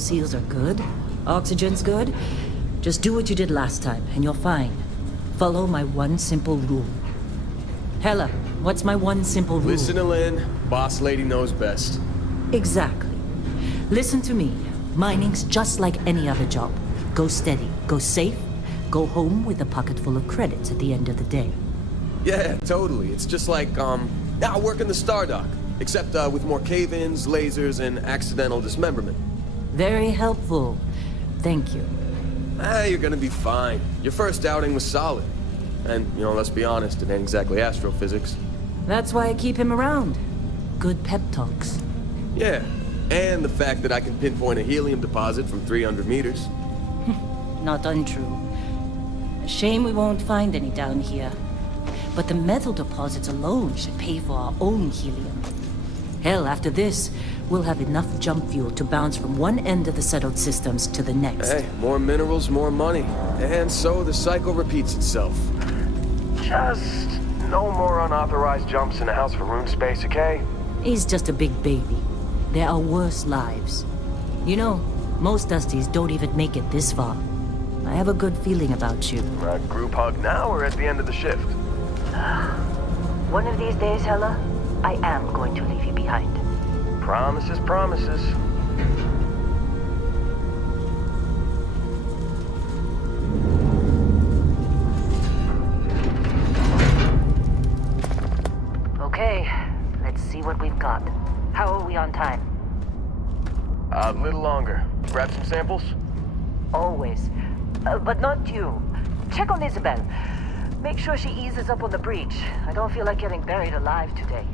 Seals are good. Oxygen's good. Just do what you did last time, and you're fine. Follow my one simple rule. Hella, what's my one simple rule? Listen to Lynn. Boss lady knows best. Exactly. Listen to me. Mining's just like any other job. Go steady, go safe, go home with a pocket full of credits at the end of the day. Yeah, totally. It's just like, now working the Stardock. Except, with more cave-ins, lasers, and accidental dismemberment. Very helpful. Thank you. You're gonna be fine. Your first outing was solid. And, let's be honest, it ain't exactly astrophysics. That's why I keep him around. Good pep talks. Yeah, and the fact that I can pinpoint a helium deposit from 300 meters. Not untrue. A shame we won't find any down here. But the metal deposits alone should pay for our own helium. Hell, after this, we'll have enough jump fuel to bounce from one end of the settled systems to the next. Hey, more minerals, more money. And so the cycle repeats itself. Just no more unauthorized jumps in the house for room space, okay? He's just a big baby. There are worse lives. You know, most Dusties don't even make it this far. I have a good feeling about you. Group hug now or at the end of the shift? One of these days, Hella, I am going to leave you behind. Promises, promises. Okay, let's see what we've got. How are we on time? A little longer. Grab some samples? Always. But not you. Check on Isabel. Make sure she eases up on the breach. I don't feel like getting buried alive today.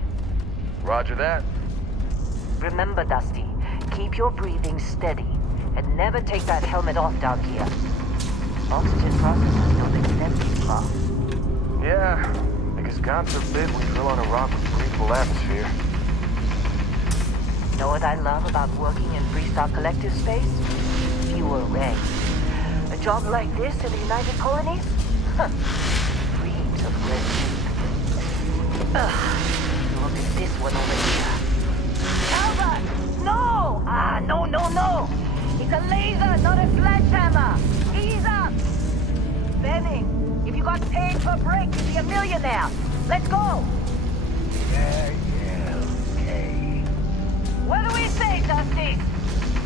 Roger that. Remember, Dusty, keep your breathing steady. And never take that helmet off down here. Oxygen processors don't extend too far. Yeah, because God forbid we drill on a rock with breathable atmosphere. Know what I love about working in Freestar Collective space? Fewer regs. A job like this in the United Colonies? Huh. Dreams of great. Look at this one over here. Albert! No! No! It's a laser, not a sledgehammer! Ease up! Benning, if you got paid per break, you'd be a millionaire. Let's go! Yeah, okay. What do we say, Dusty?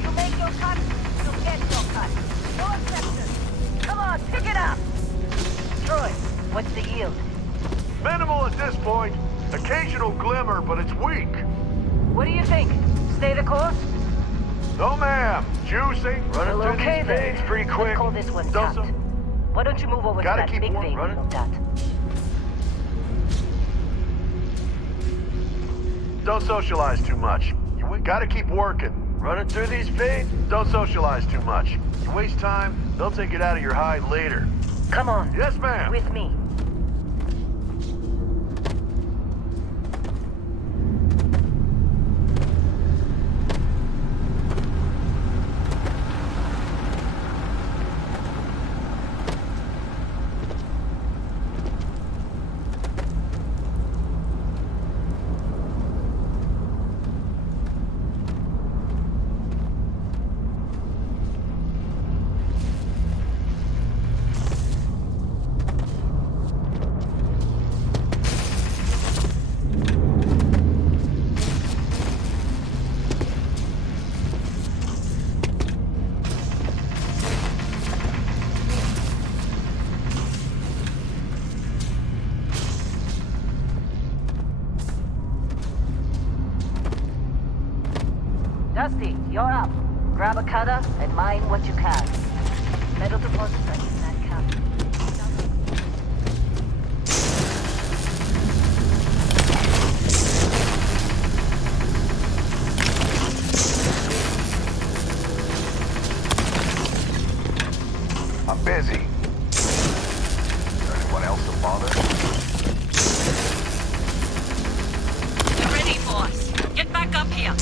You make your cut, you get your cut. No exceptions. Come on, pick it up! Troy, what's the yield? Minimal at this point. Occasional glimmer, but it's weak. What do you think? Stay the course? No, ma'am. Juicing, running Well, through okay these then. veins pretty quick. Let's call this one Dose tapped. 'em. Why don't you move over Gotta to that keep big one vein we running. looked at? Don't socialize too much. You gotta keep working. Running through these veins, don't socialize too much. You waste time, they'll take it out of your hide later. Come on. Yes, ma'am. With me. Dusty, you're up. Grab a cutter and mine what you can. Metal deposits are in that cabin. I'm busy. Is there anyone else to bother? Get ready, boss. Get back up here.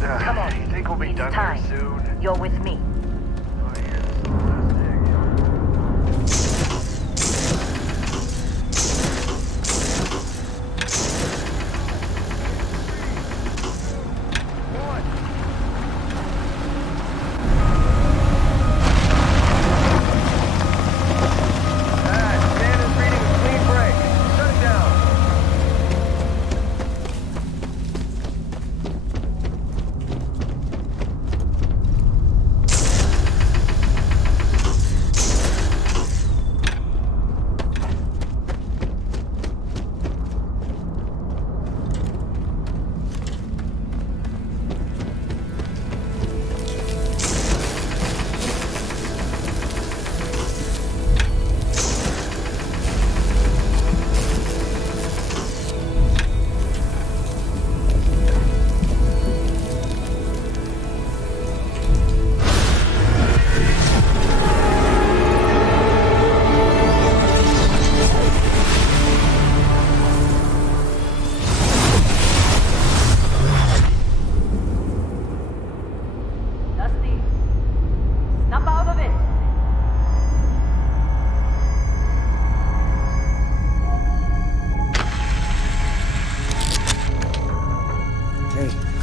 Come on. You think we'll be It's done time. here soon? You're with me.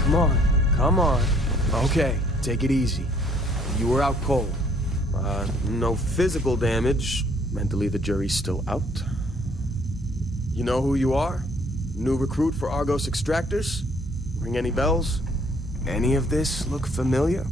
Come on, come on. Okay, take it easy. You were out cold. No physical damage. Mentally, the jury's still out. You know who you are? New recruit for Argos Extractors? Ring any bells? Any of this look familiar?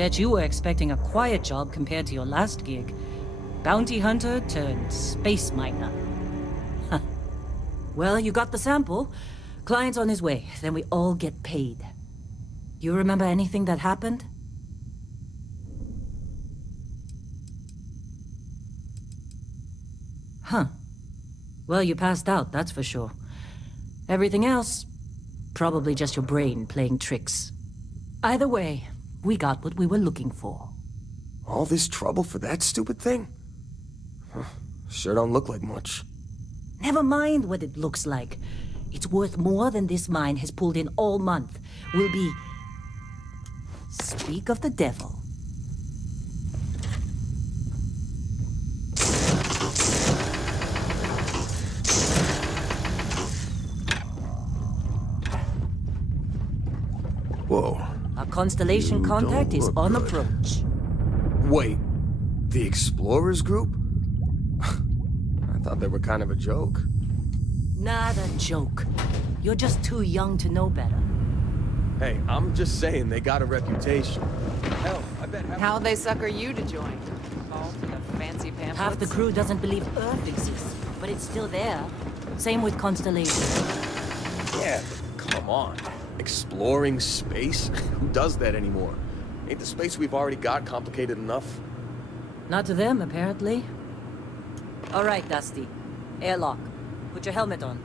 Bet you were expecting a quiet job compared to your last gig. Bounty hunter turned space miner. Well, you got the sample. Client's on his way, then we all get paid. You remember anything that happened? Huh. Well, you passed out, that's for sure. Everything else, probably just your brain playing tricks. Either way, we got what we were looking for. All this trouble for that stupid thing? Huh, sure don't look like much. Never mind what it looks like. It's worth more than this mine has pulled in all month. We'll be... Speak of the devil. Whoa. Our constellation You contact don't is look on good. approach. Wait, the Explorers group? I thought they were kind of a joke. Not a joke. You're just too young to know better. Hey, I'm just saying they got a reputation. Hell, I bet How'd they sucker you to join? All for the fancy pamphlets? Half the crew doesn't believe Earth exists, but it's still there. Same with Constellation. Yeah, but come on. Exploring space? Who does that anymore? Ain't the space we've already got complicated enough? Not to them, apparently. All right, Dusty. Airlock. Put your helmet on.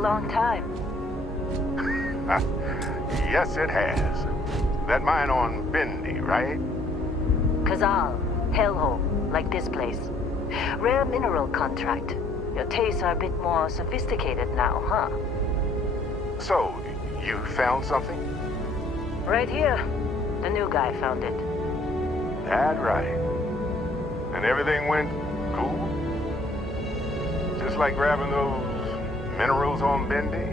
Long time. Yes, it has. That mine on Bendy, right? Kazal, hellhole, like this place. Rare mineral contract. Your tastes are a bit more sophisticated now, huh? So, you found something? Right here. The new guy found it. That right. And everything went cool? Just like grabbing those minerals on Bendy?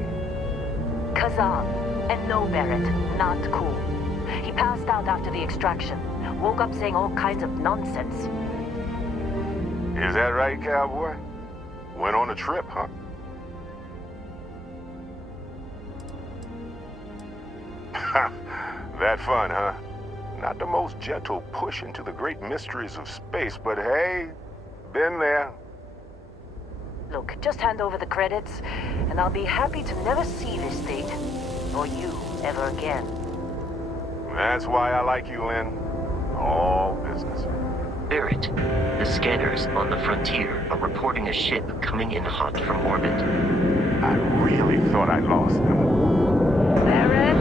Kazal, and no Barrett, not cool. He passed out after the extraction. Woke up saying all kinds of nonsense. Is that right, cowboy? Went on a trip, huh? That fun, huh? Not the most gentle push into the great mysteries of space, but hey, been there. Look, just hand over the credits, and I'll be happy to never see this date, or you, ever again. That's why I like you, Lynn. All business. Barrett, the scanners on the frontier are reporting a ship coming in hot from orbit. I really thought I'd lost them. Barrett?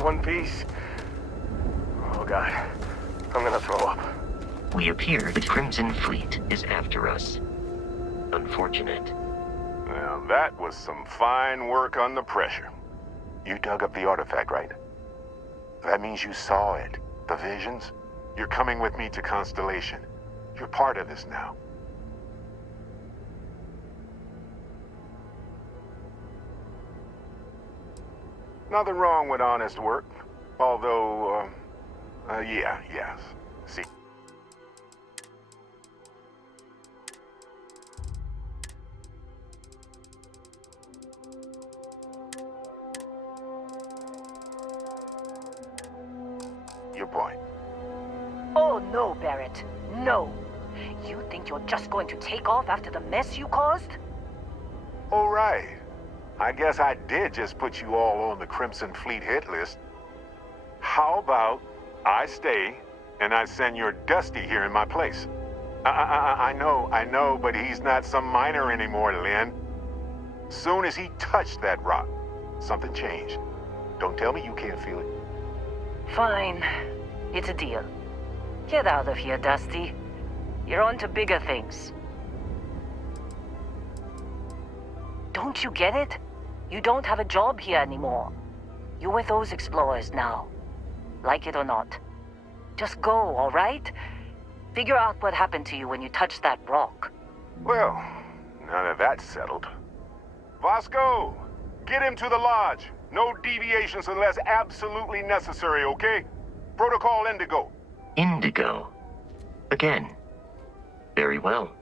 in one piece. Oh God, I'm gonna throw up. We appear the Crimson Fleet is after us. Unfortunate. Now that was some fine work under pressure. You dug up the artifact, right? That means you saw it. The visions? You're coming with me to Constellation. You're part of this now. Nothing wrong with honest work. Although, yes. See. Your point. Oh, no, Barrett. No. You think you're just going to take off after the mess you caused? All right. I guess I did just put you all on the Crimson Fleet hit list. How about I stay and I send your Dusty here in my place? I know, but he's not some miner anymore, Lynn. Soon as he touched that rock, something changed. Don't tell me you can't feel it. Fine. It's a deal. Get out of here, Dusty. You're on to bigger things. Don't you get it? You don't have a job here anymore. You're with those explorers now. Like it or not. Just go, all right? Figure out what happened to you when you touched that rock. Well, now that that's settled. Vasco, get him to the lodge. No deviations unless absolutely necessary, okay? Protocol Indigo. Indigo. Again. Very well.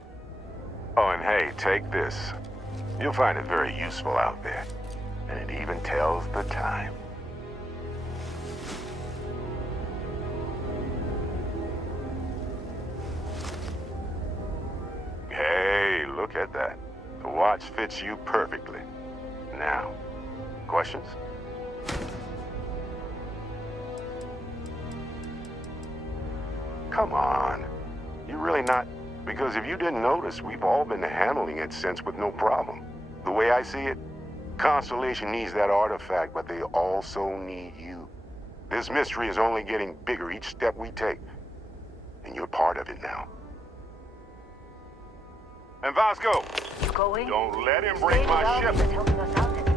Oh, and hey, take this. You'll find it very useful out there. And it even tells the time. Hey, look at that. The watch fits you perfectly. Now, questions? Come on. You're really not... Because if you didn't notice, we've all been handling it since with no problem. The way I see it, Constellation needs that artifact, but they also need you. This mystery is only getting bigger each step we take. And you're part of it now. And Vasco, You going? don't let him break my ship. Is helping us out in it.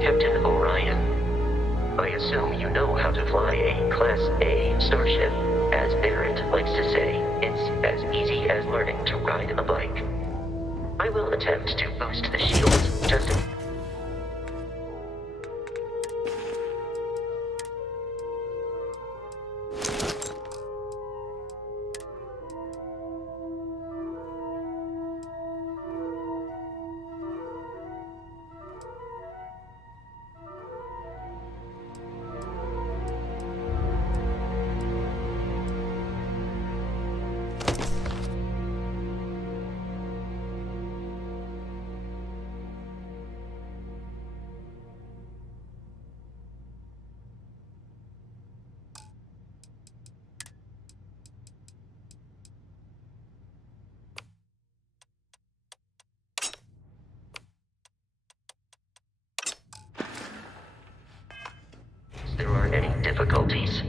Captain Orion, I assume you know how to fly a Class A starship. As Barrett likes to say, it's as easy as learning to ride a bike. I will attempt to boost the shields just a... There are any difficulties?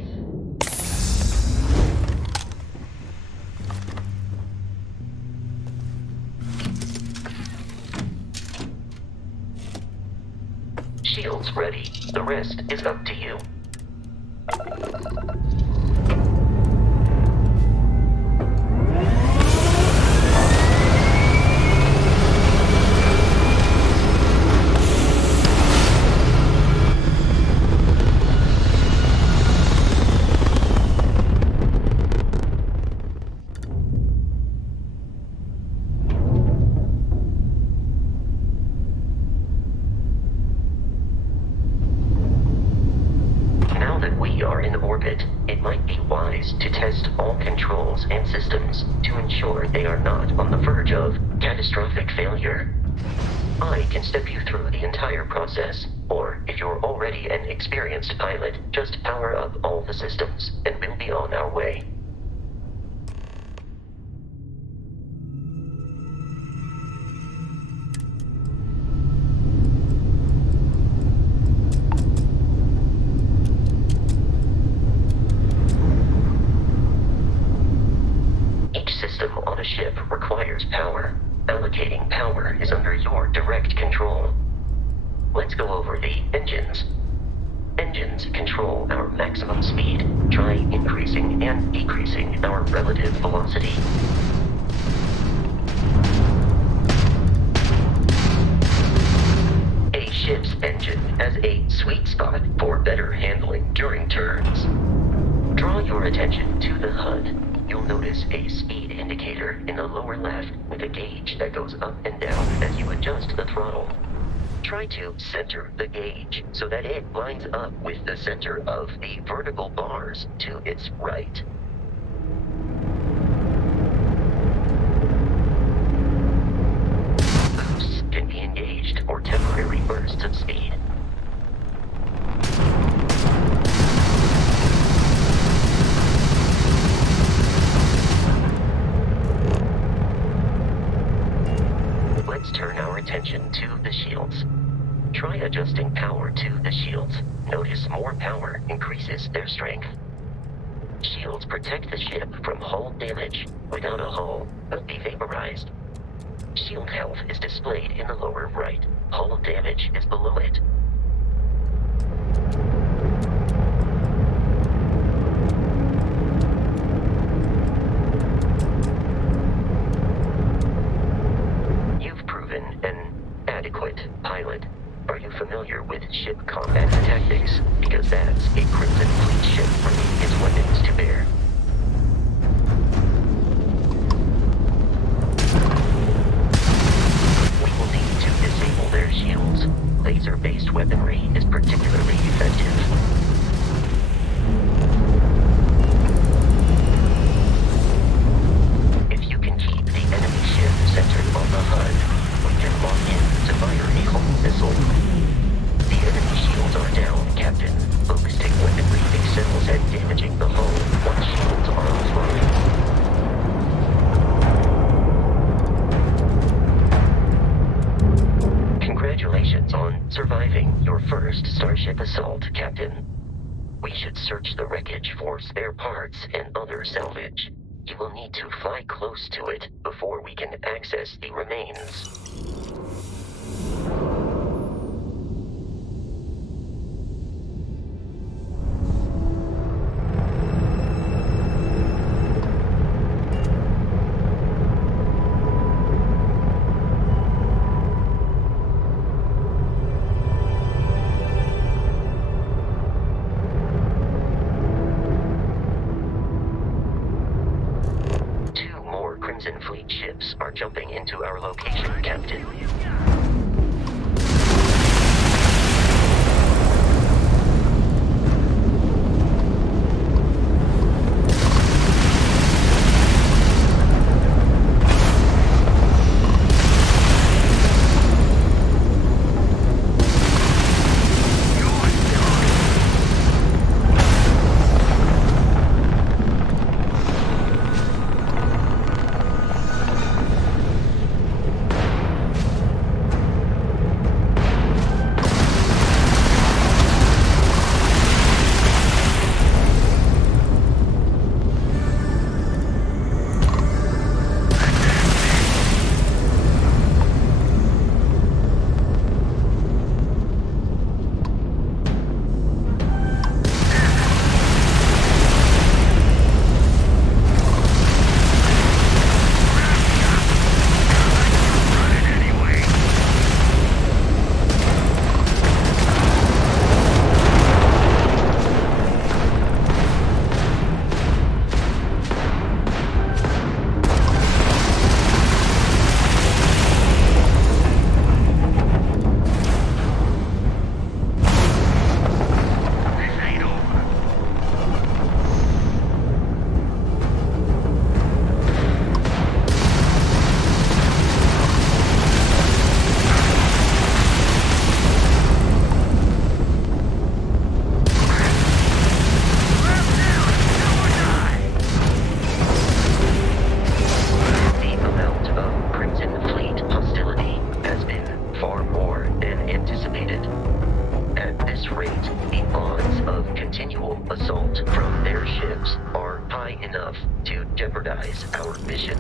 Shields ready. The rest is up to you. Now that we are in orbit, it might be wise to test all controls and systems to ensure they are not on the verge of catastrophic failure. I can step you through the entire process, or if you're already an experienced pilot, just power up all the systems, and we'll be on our way. Each system on a ship requires power. Allocating power is under your direct control. Let's go over the engines. Engines control our maximum speed. Try increasing and decreasing our relative velocity. A ship's engine has a sweet spot for better handling during turns. Draw your attention to the HUD. You'll notice a speed indicator in the lower left with a gauge that goes up and down as you adjust the throttle. Try to center the gauge so that it lines up with the center of the vertical bars to its right. Boosts can be engaged for temporary bursts of speed. Let's turn our attention to the shields. Try adjusting power to the shields. Notice more power increases their strength. Shields protect the ship from hull damage. Without a hull, it'll be vaporized. Shield health is displayed in the lower right. Hull damage is below it. You've proven an adequate pilot. Are you familiar with ship combat tactics? Because that's a Crimson Fleet ship bringing its weapons to bear. We will need to disable their shields. Laser-based weaponry is particularly effective. If you can keep the enemy ship centered on the HUD, we can lock in to fire a hull missile. The enemy shields are down, Captain. Ballistic weaponry excels at damaging the hull once shields are offline. Congratulations on surviving your first Starship assault, Captain. We should search the wreckage for spare parts and other salvage. You will need to fly close to it before we can access the remains. Crimson Fleet ships are jumping into our location, Captain. naval assault from their ships are high enough to jeopardize our mission.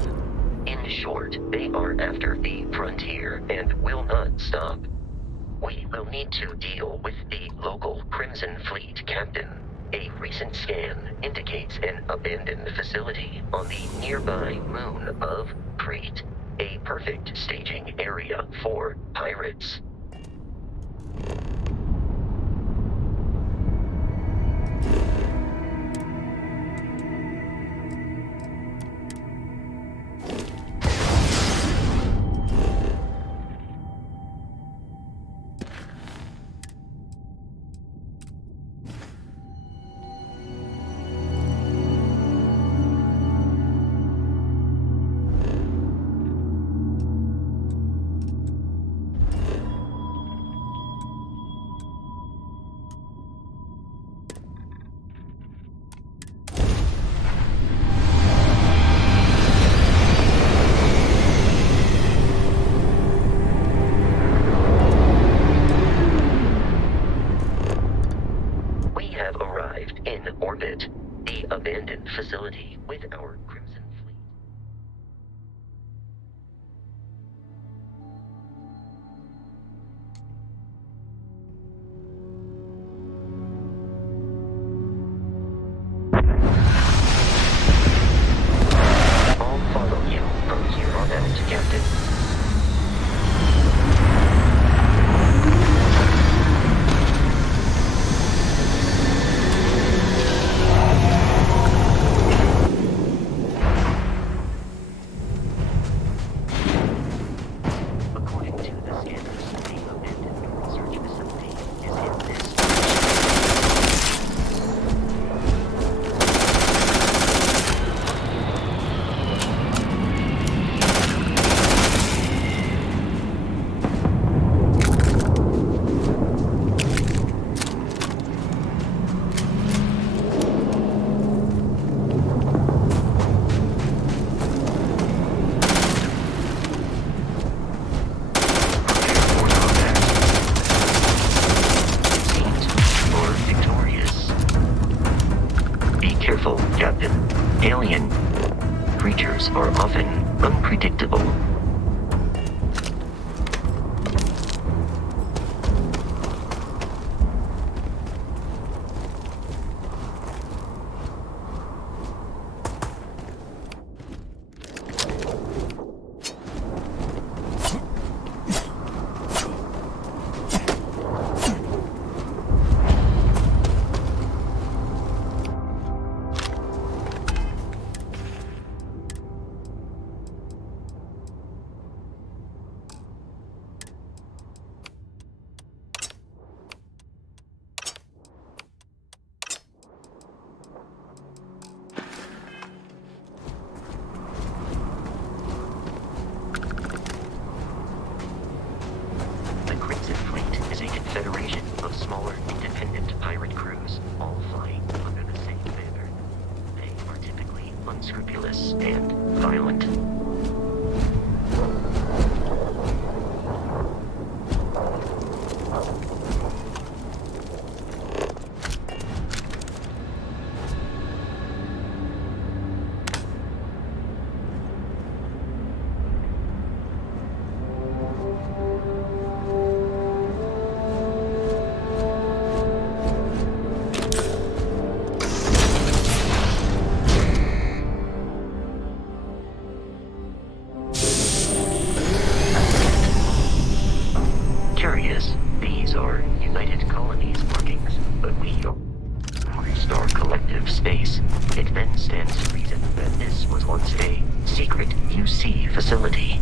In short, they are after the frontier and will not stop. We will need to deal with the local Crimson Fleet captain. A recent scan indicates an abandoned facility on the nearby moon of Crete, a perfect staging area for pirates. Abandoned facility with our Crimson Fleet. I'll follow you from here on out, Captain. Captain. Alien creatures are often unpredictable. Federation of smaller, independent pirate crews, all flying under the same banner. They are typically unscrupulous and violent. These are United Colonies markings, but we are Star Collective space. It then stands to reason that this was once a secret UC facility.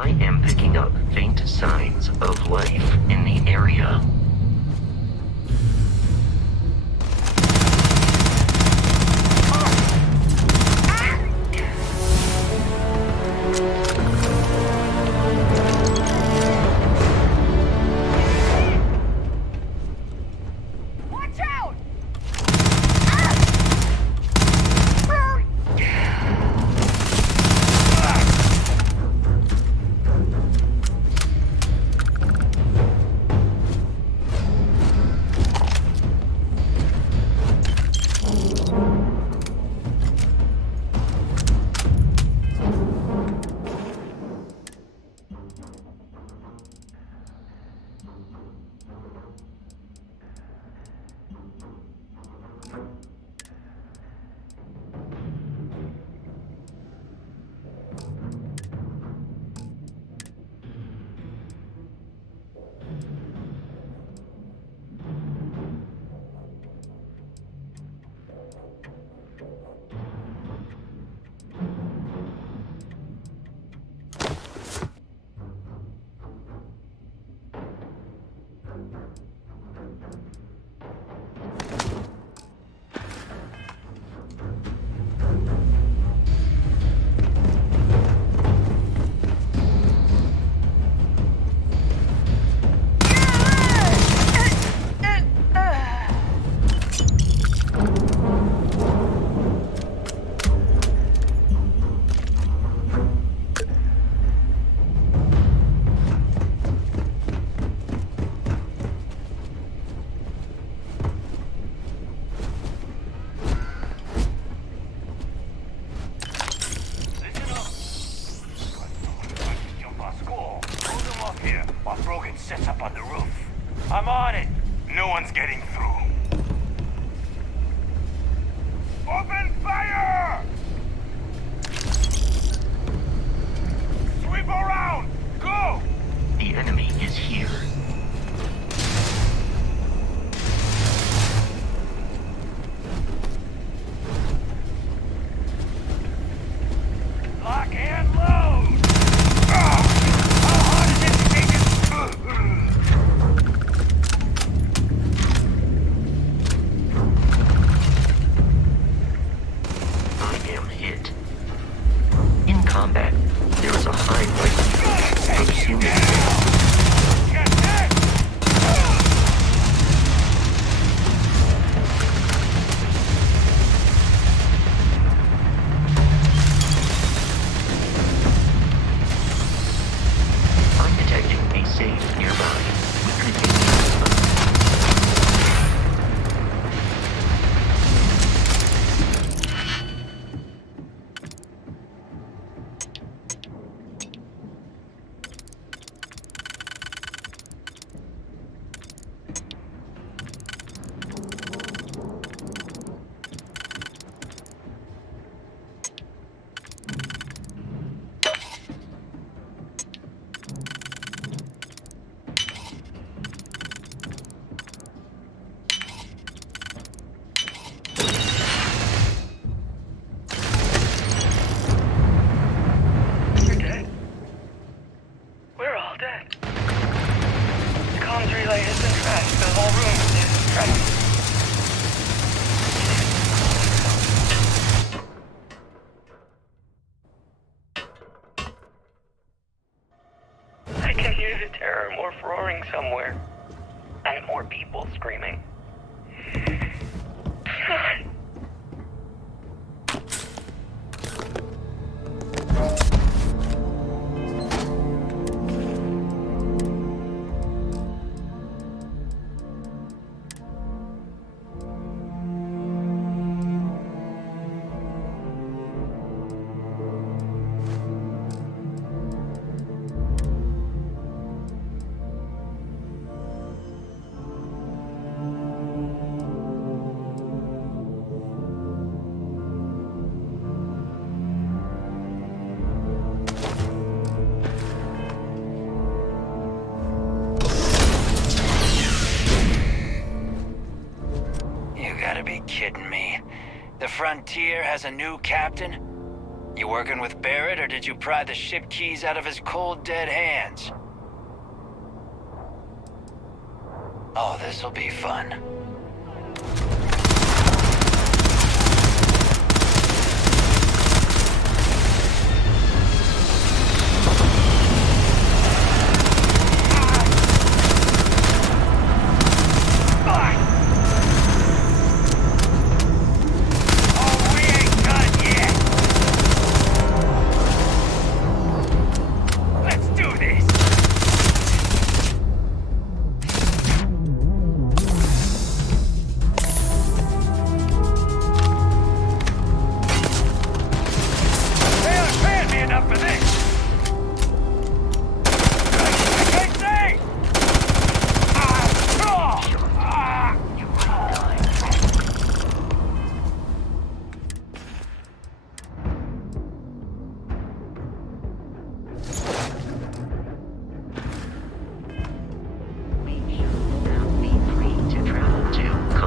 I am picking up faint signs of life in the area. Sets up on the roof. I'm on it. No one's getting through. Open fire! Sweep around! Go! The enemy is here. Lock and load! How hard is it to take it? I am hit. In combat, there is a high likelihood of human death. Get hit! I'm detecting a safe nearby. We continue. You're dead. We're all dead. The comms relay has been trashed. The whole room is trashed. I can hear the terror morph roaring somewhere. And more people screaming. God. You gotta be kidding me. The Frontier has a new captain? You working with Barrett, or did you pry the ship keys out of his cold, dead hands? Oh, this'll be fun.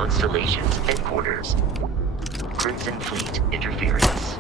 Constellation's headquarters. Crimson Fleet interference.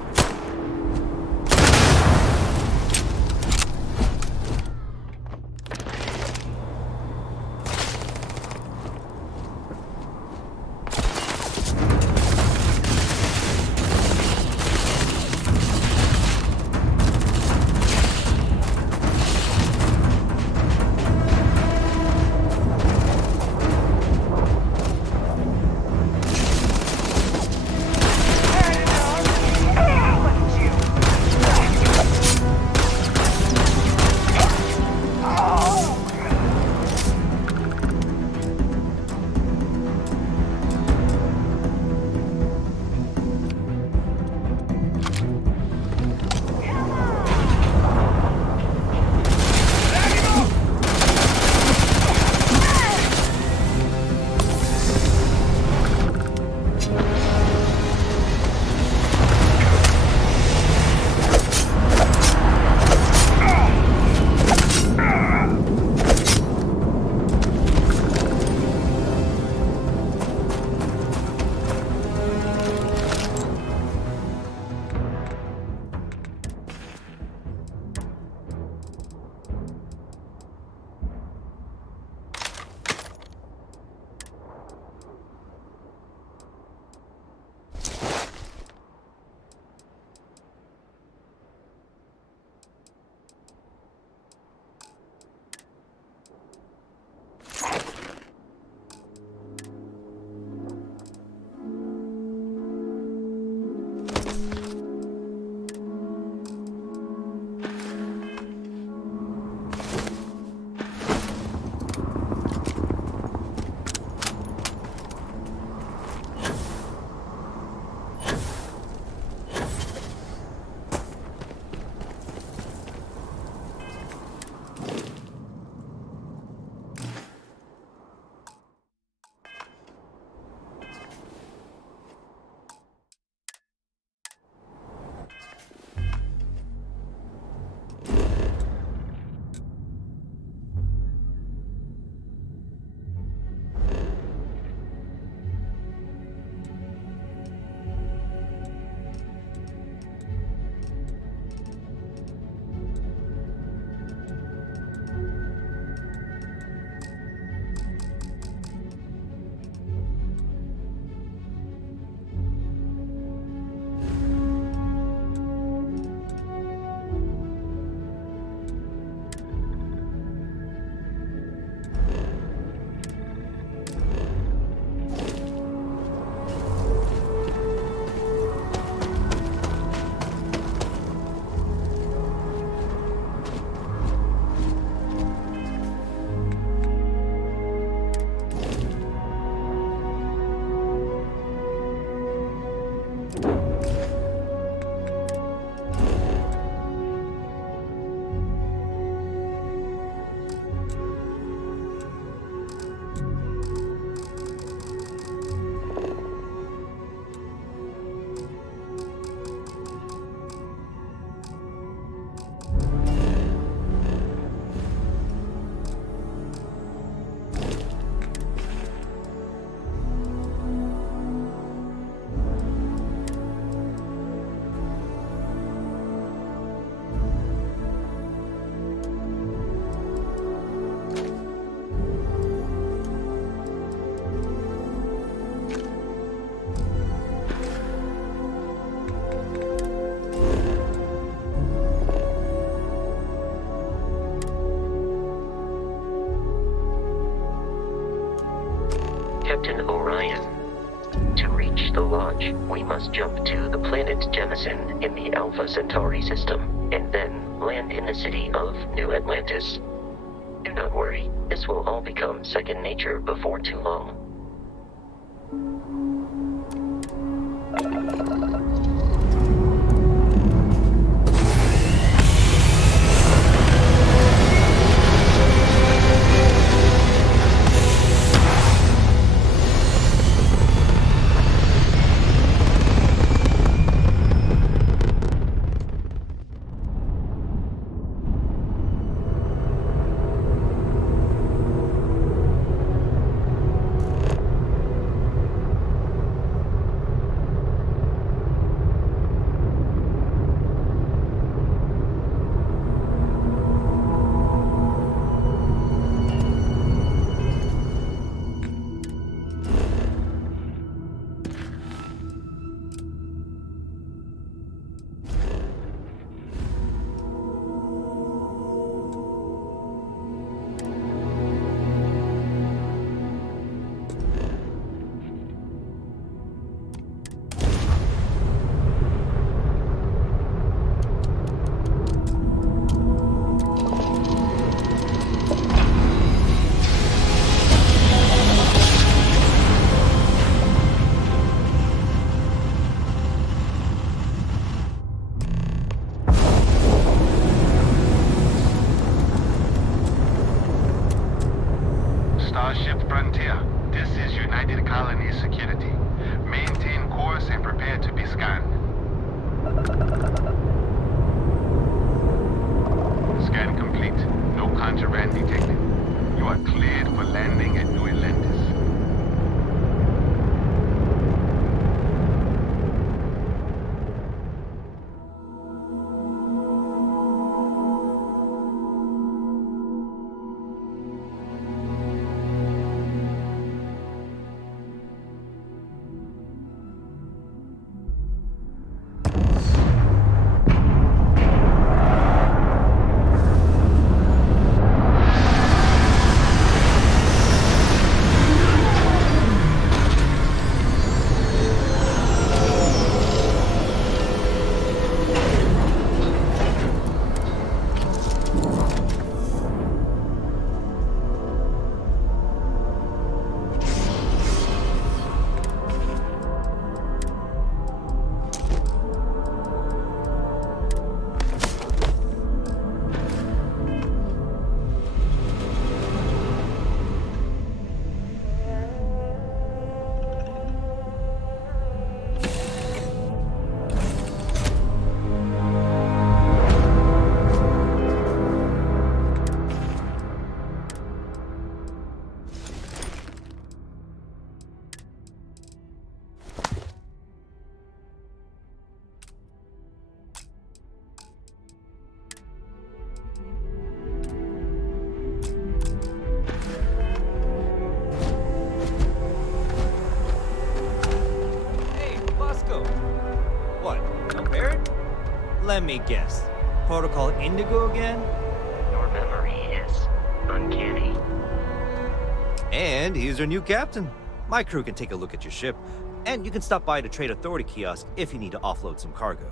Captain Orion. To reach the lodge, we must jump to the planet Jemison in the Alpha Centauri system, and then land in the city of New Atlantis. Do not worry, this will all become second nature before too long. Starship Frontier, this is United Colonies Security. Maintain course and prepare to be scanned. Scan complete. No contraband detected. You are cleared for landing at New Atlantis. Let me guess. Protocol Indigo again? Your memory is uncanny. And he's your new captain. My crew can take a look at your ship, and you can stop by the Trade Authority kiosk if you need to offload some cargo.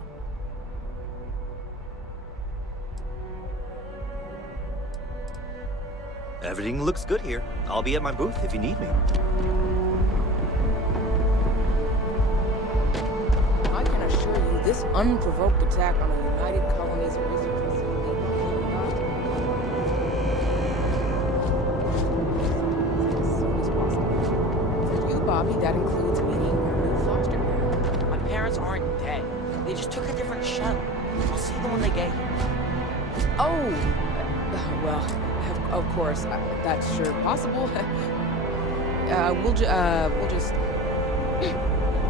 Everything looks good here. I'll be at my booth if you need me. I can assure you, this unprovoked attack on the United Colonies research facility will not as soon as possible. For you, Bobby, that includes meeting your new foster parent. My parents aren't dead. They just took a different shuttle. I'll see them when they get here. Oh, well, of course, that's sure possible. We'll just...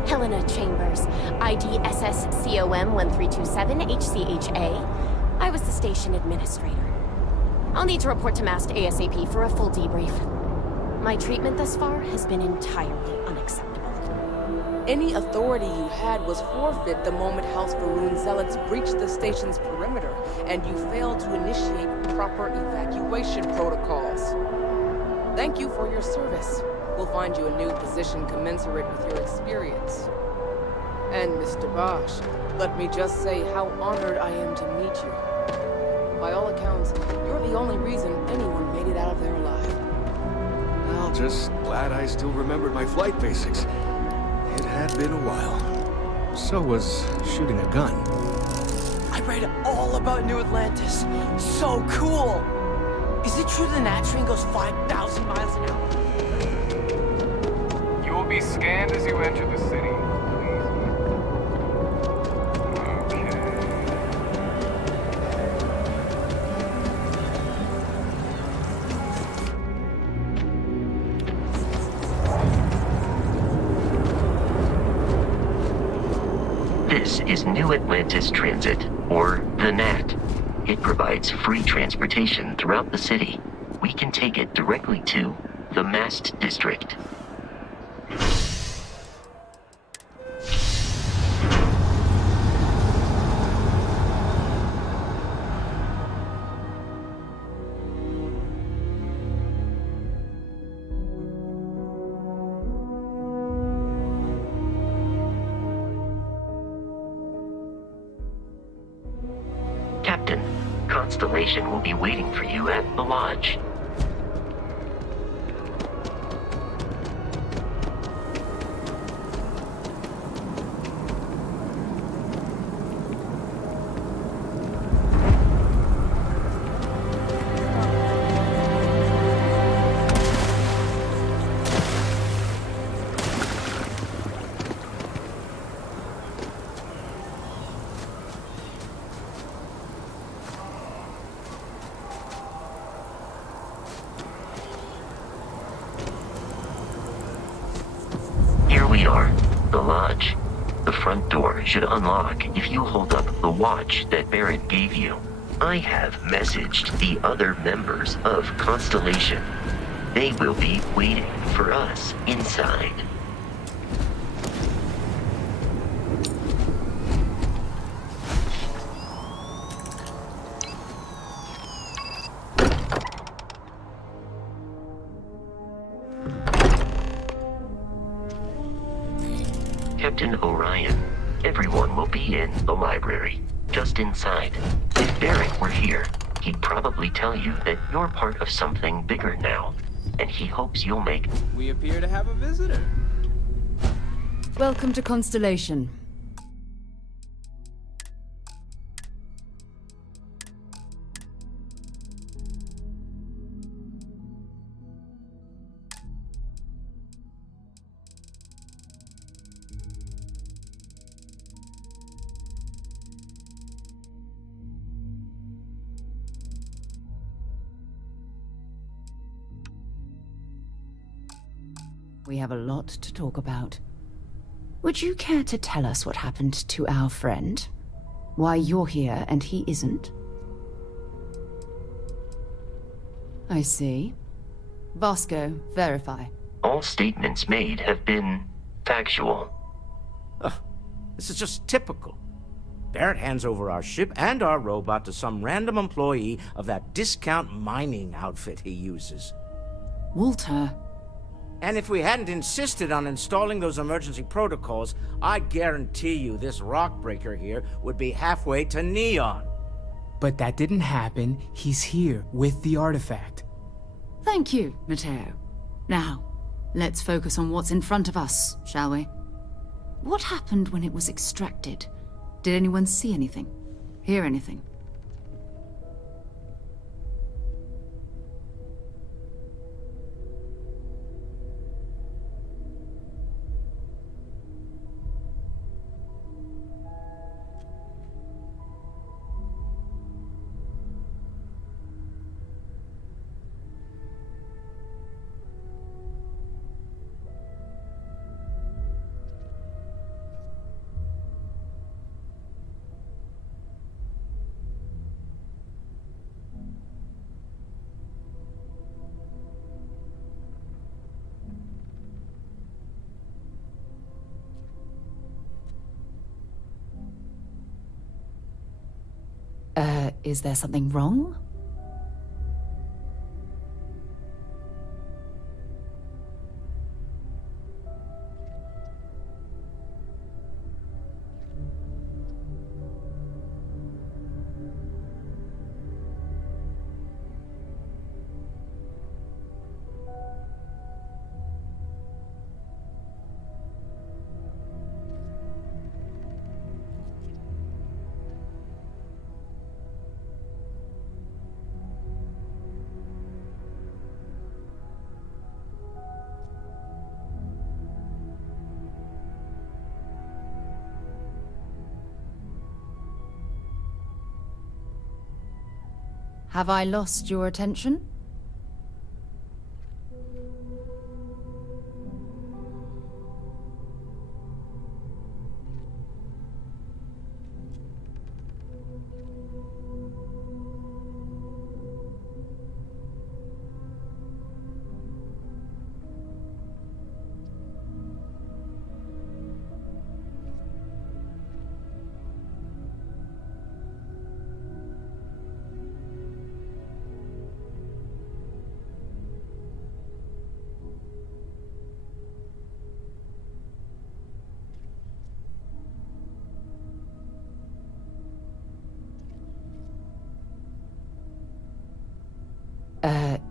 Helena Chambers, ID SSCOM 1327 HCHA. I was the station administrator. I'll need to report to MAST ASAP for a full debrief. My treatment thus far has been entirely unacceptable. Any authority you had was forfeit the moment House Varun zealots breached the station's perimeter, and you failed to initiate proper evacuation protocols. Thank you for your service. We'll find you a new position commensurate with your experience. And Mr. Bosch, let me just say how honored I am to meet you. By all accounts, you're the only reason anyone made it out of there alive. Well, just glad I still remembered my flight basics. It had been a while. So was shooting a gun. I read all about New Atlantis. So cool! Is it true the Nat train goes 5,000 miles an hour? You will be scanned as you enter the city. This is New Atlantis Transit, or the NAT. It provides free transportation throughout the city. We can take it directly to the Mast District. Captain, Constellation will be waiting for you at the lodge. Here we are, the lodge. The front door should unlock if you hold up the watch that Barrett gave you. I have messaged the other members of Constellation. They will be waiting for us inside. Captain Orion, everyone will be in the library, just inside. If Barrett were here, he'd probably tell you that you're part of something bigger now, and he hopes you'll make... We appear to have a visitor. Welcome to Constellation. We have a lot to talk about. Would you care to tell us what happened to our friend? Why you're here and he isn't? I see. Vasco, verify. All statements made have been factual. This is just typical. Barrett hands over our ship and our robot to some random employee of that discount mining outfit he uses. Walter. And if we hadn't insisted on installing those emergency protocols, I guarantee you this rock breaker here would be halfway to Neon. But that didn't happen. He's here with the artifact. Thank you, Matteo. Now, let's focus on what's in front of us, shall we? What happened when it was extracted? Did anyone see anything? Hear anything? Is there something wrong? Have I lost your attention?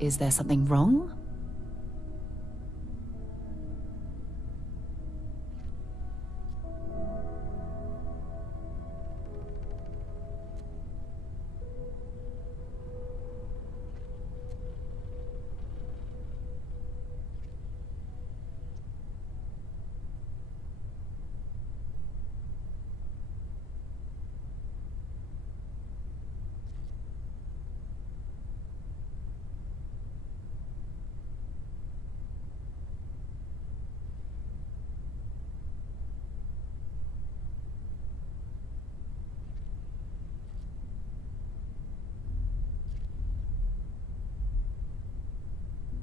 Is there something wrong?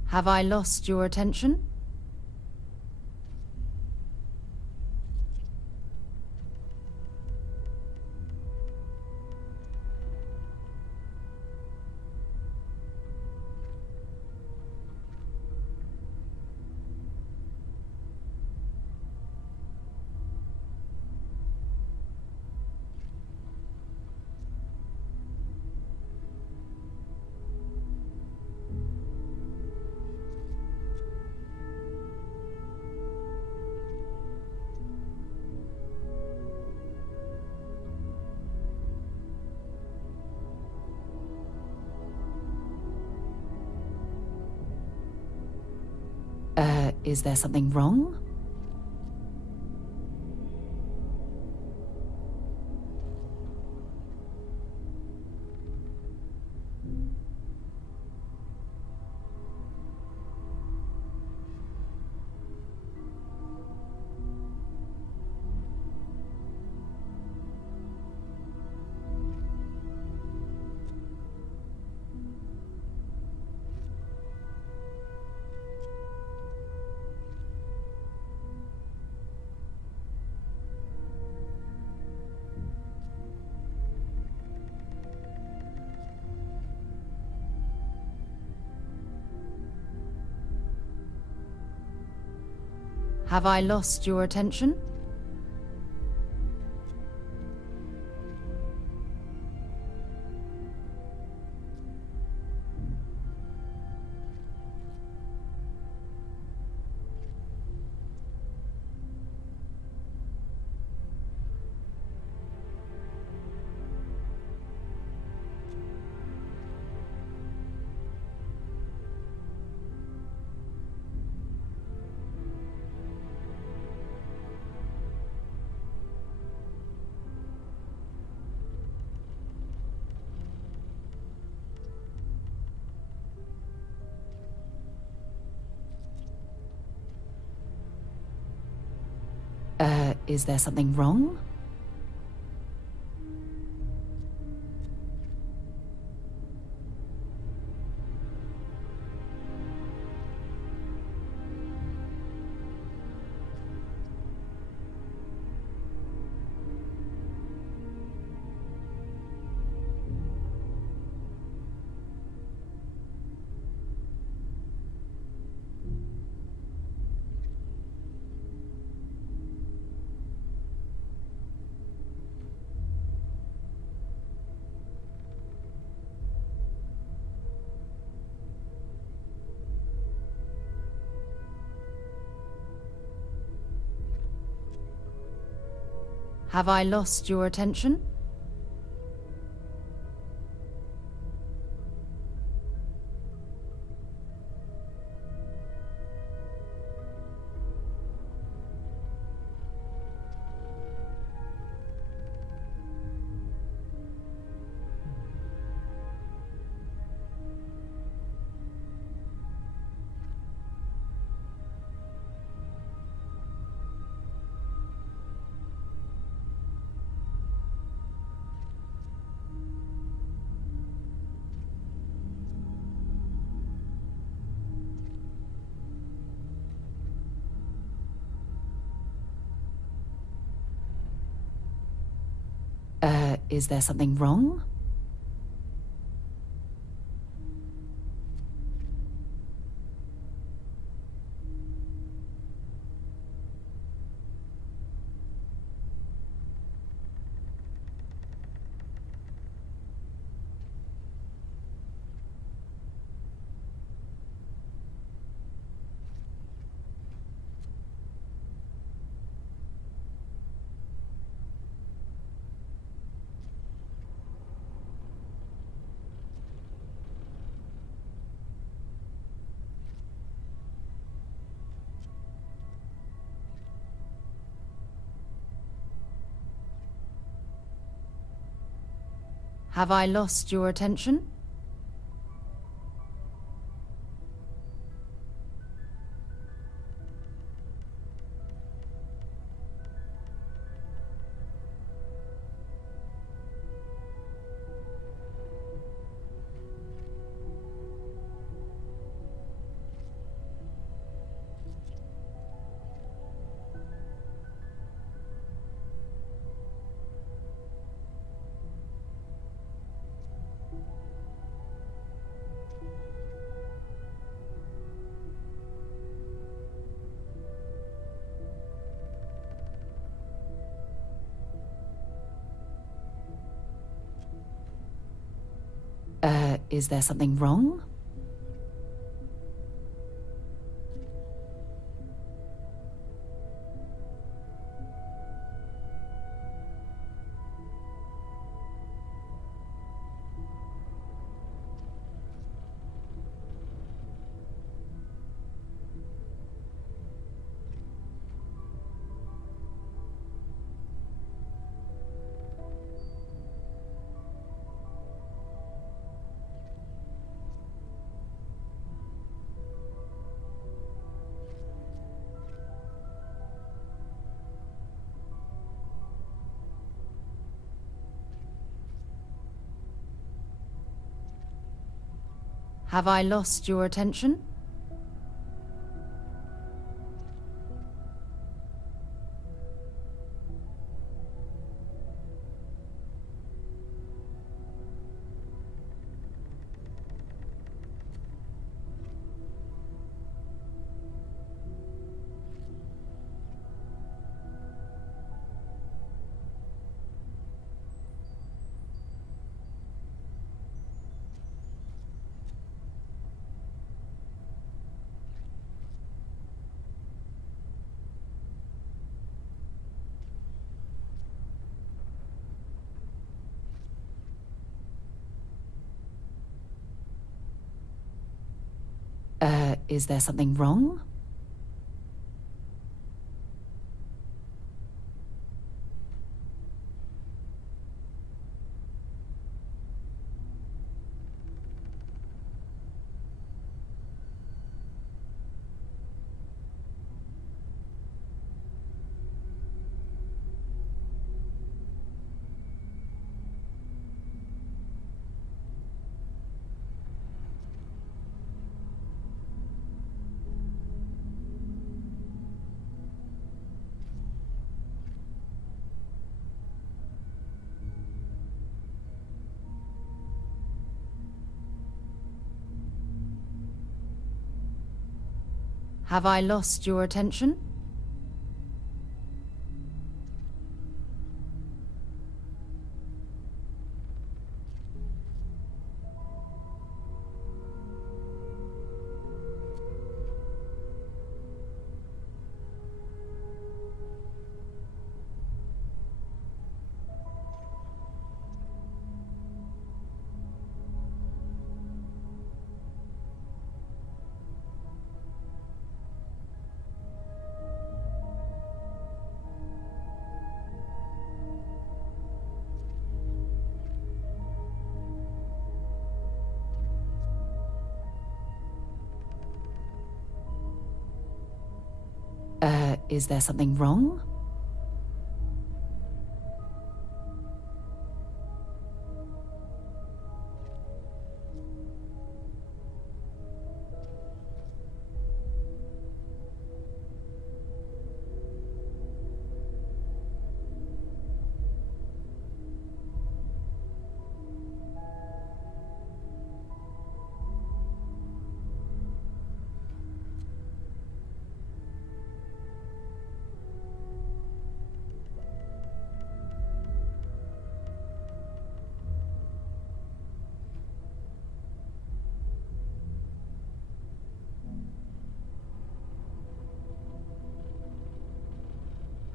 Have I lost your attention? Is there something wrong? Have I lost your attention? Is there something wrong? Have I lost your attention? Is there something wrong? Have I lost your attention? Is there something wrong? Have I lost your attention? Is there something wrong? Have I lost your attention? Is there something wrong?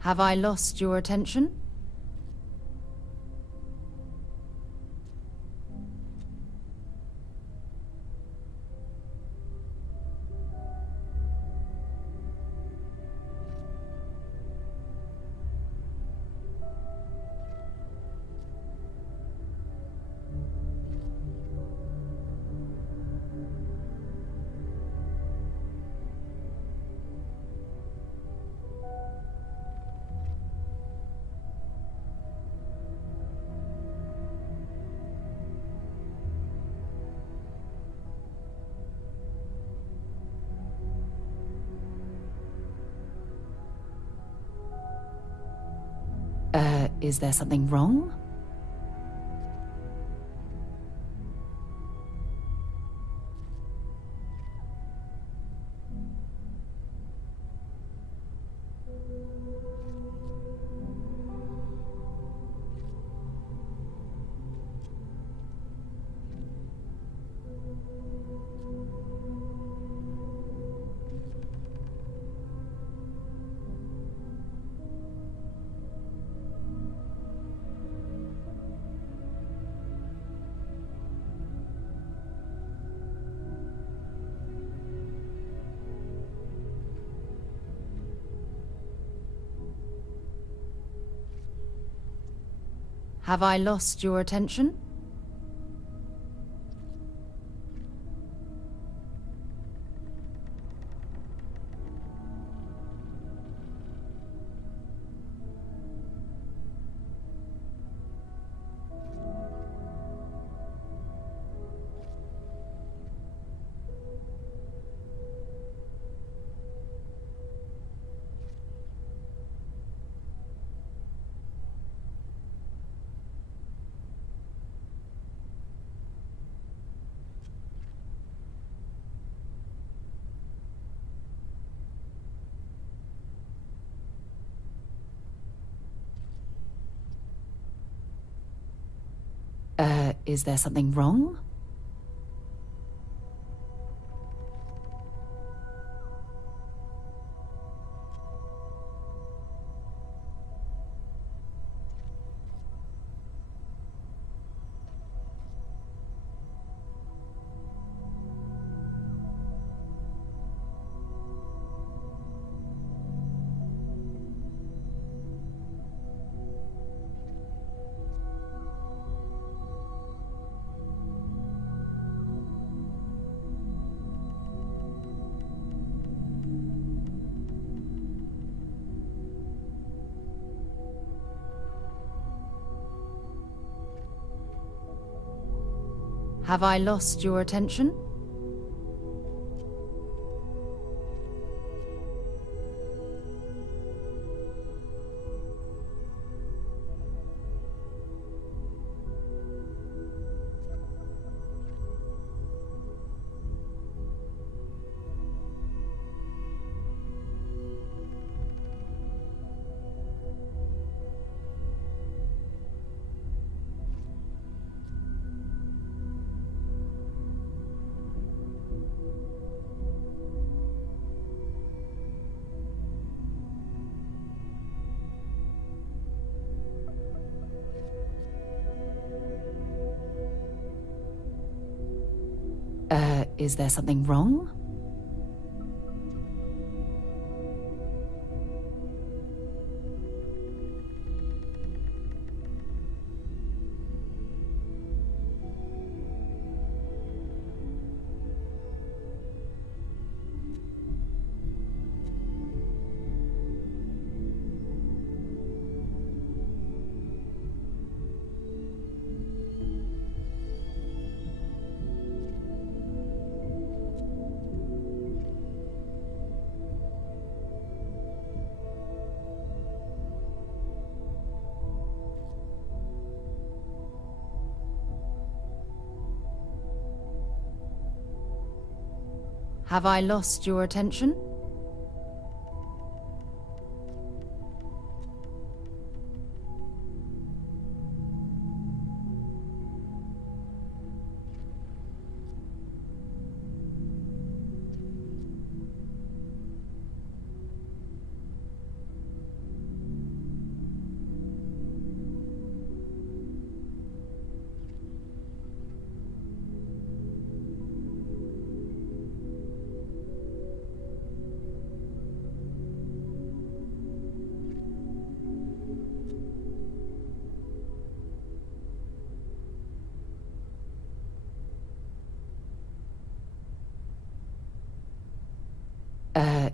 Have I lost your attention? Is there something wrong? Have I lost your attention? Is there something wrong? Have I lost your attention? Is there something wrong? Have I lost your attention?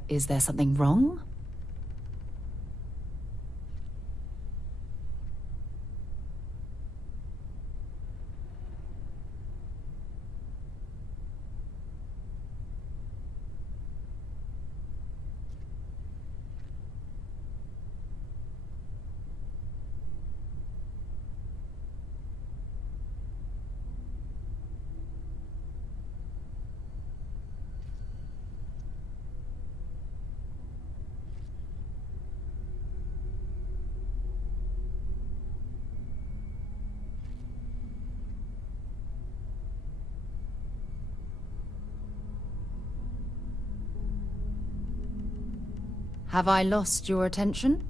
Is there something wrong? Have I lost your attention?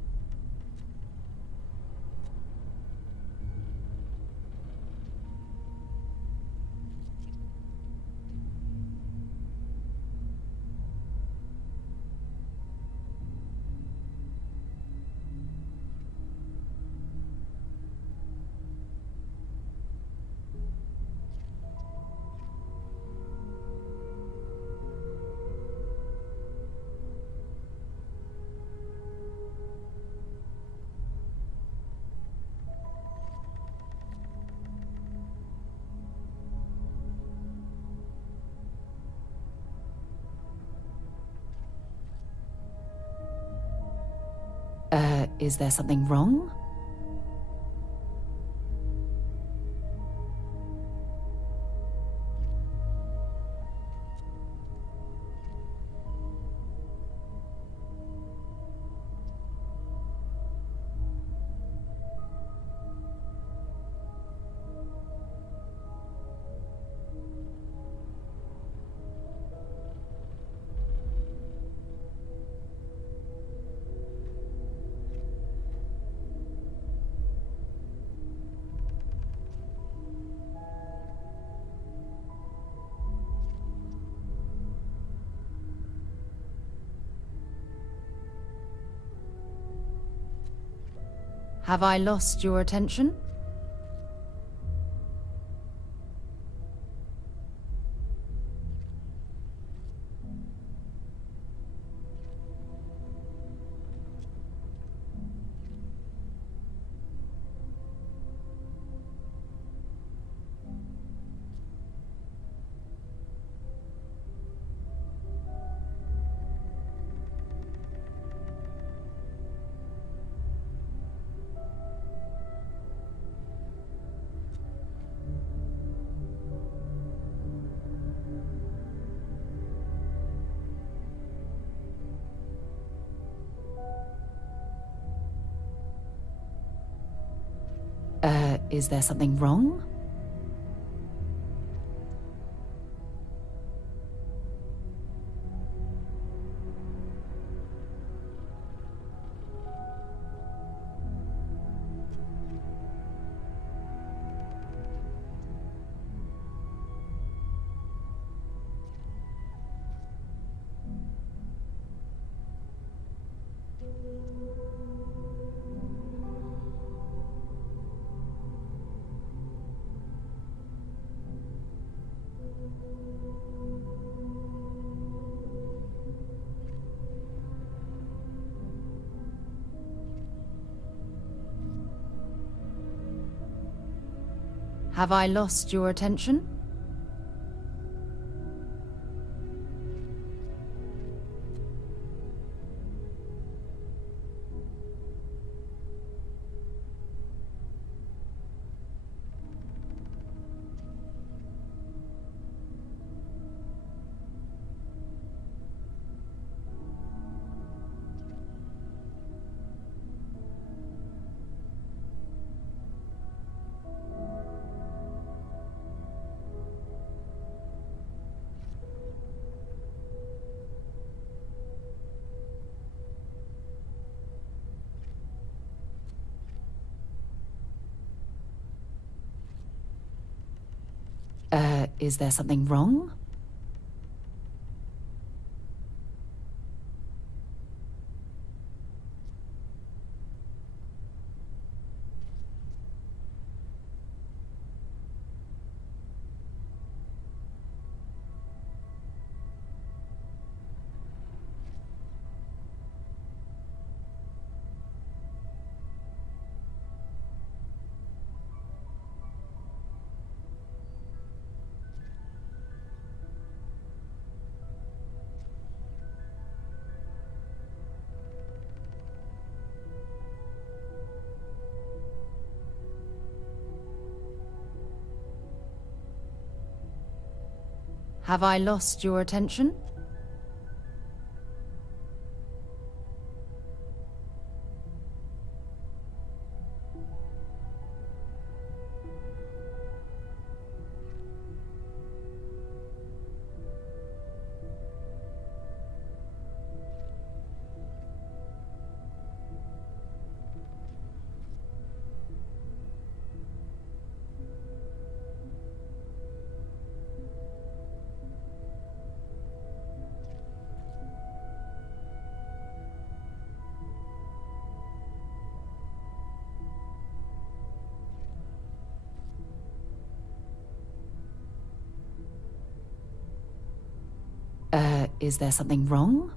Is there something wrong? Have I lost your attention? Is there something wrong? Have I lost your attention? Is there something wrong? Have I lost your attention? Is there something wrong?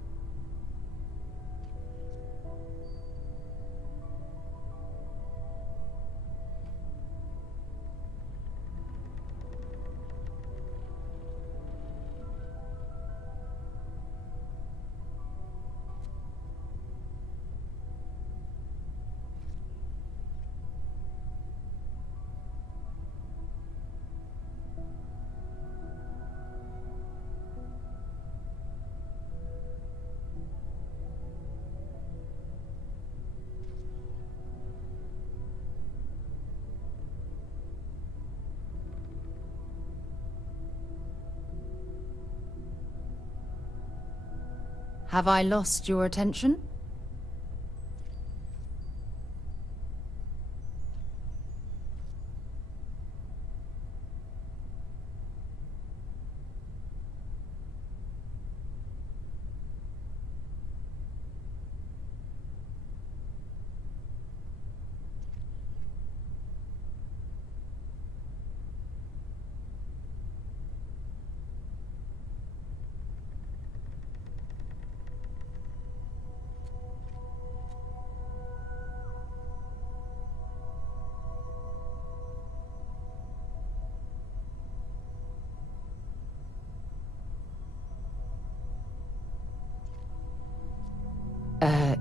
Have I lost your attention?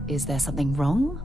Is there something wrong?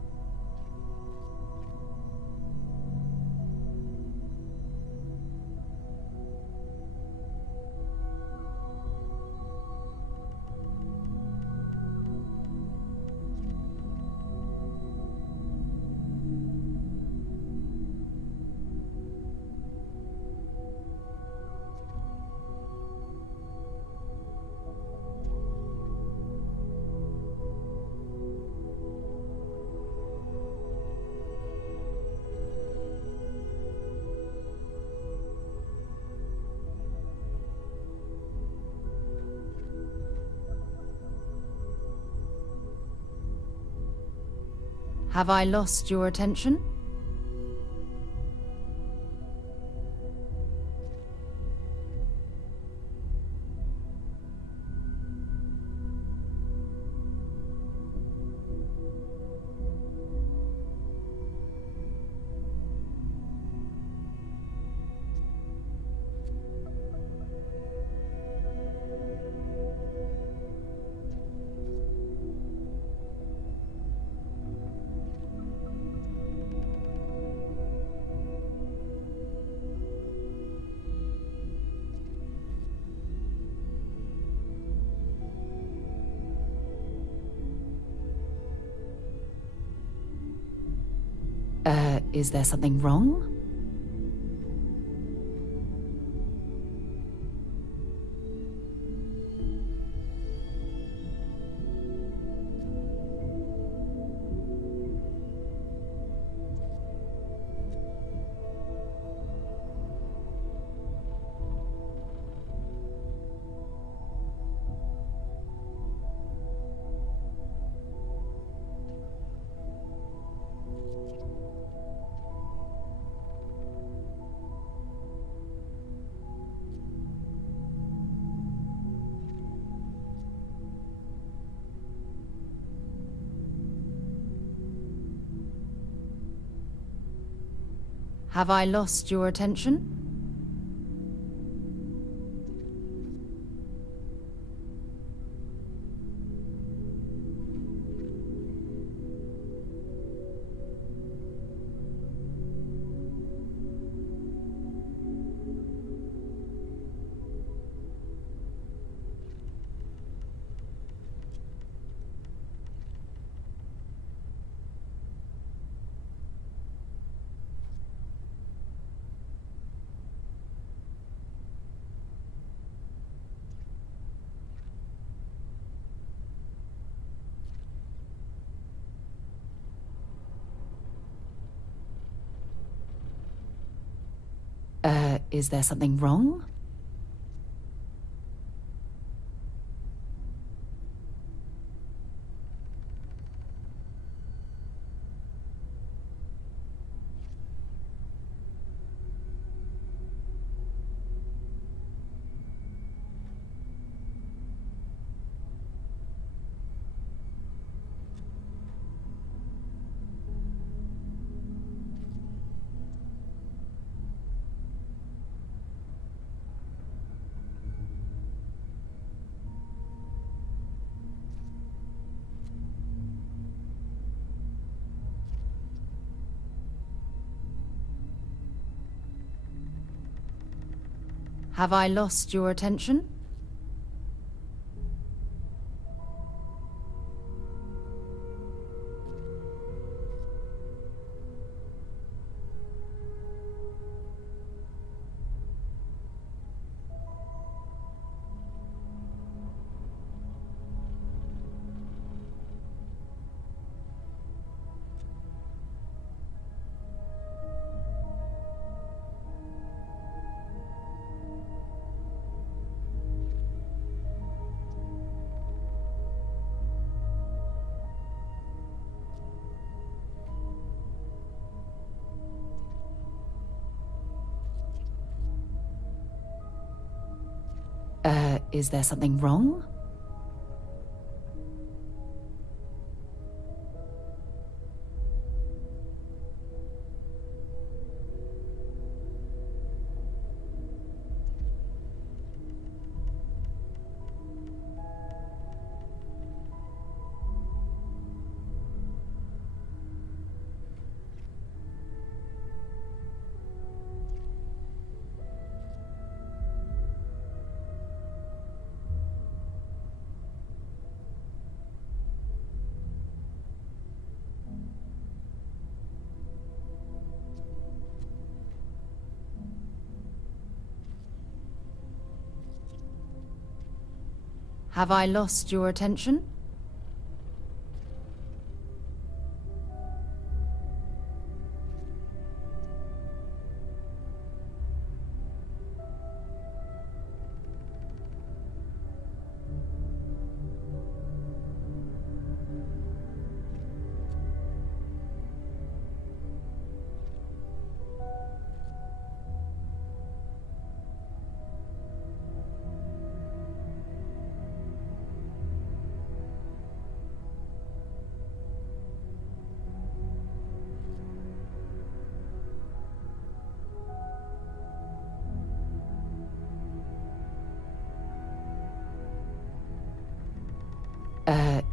Have I lost your attention? Is there something wrong? Have I lost your attention? Is there something wrong? Have I lost your attention? Is there something wrong? Have I lost your attention?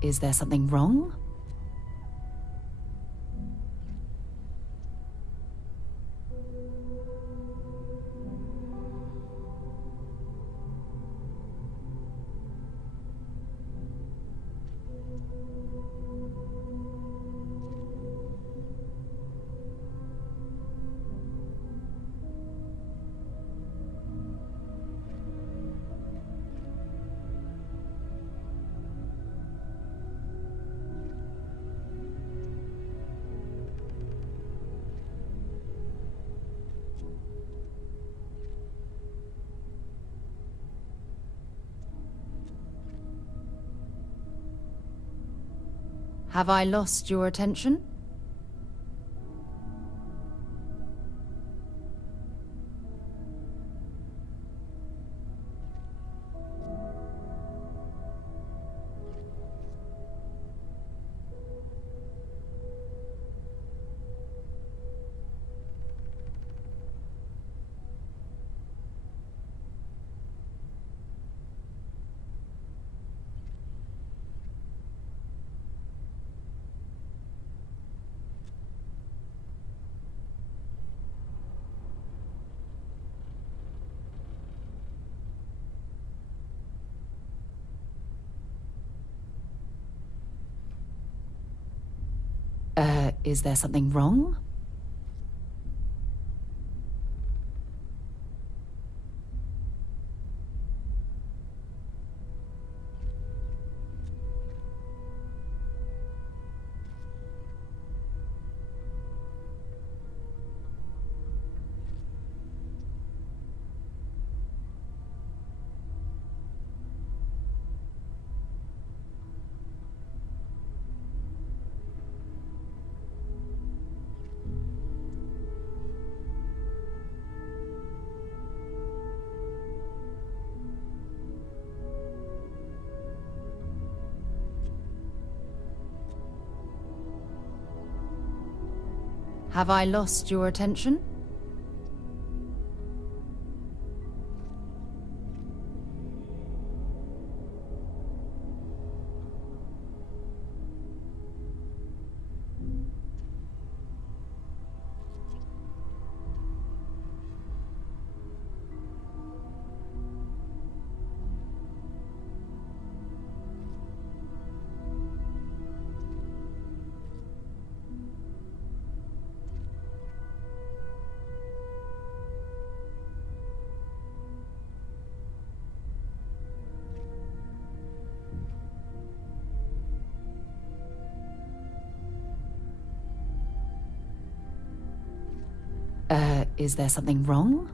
Is there something wrong? Have I lost your attention? Is there something wrong? Have I lost your attention? Is there something wrong?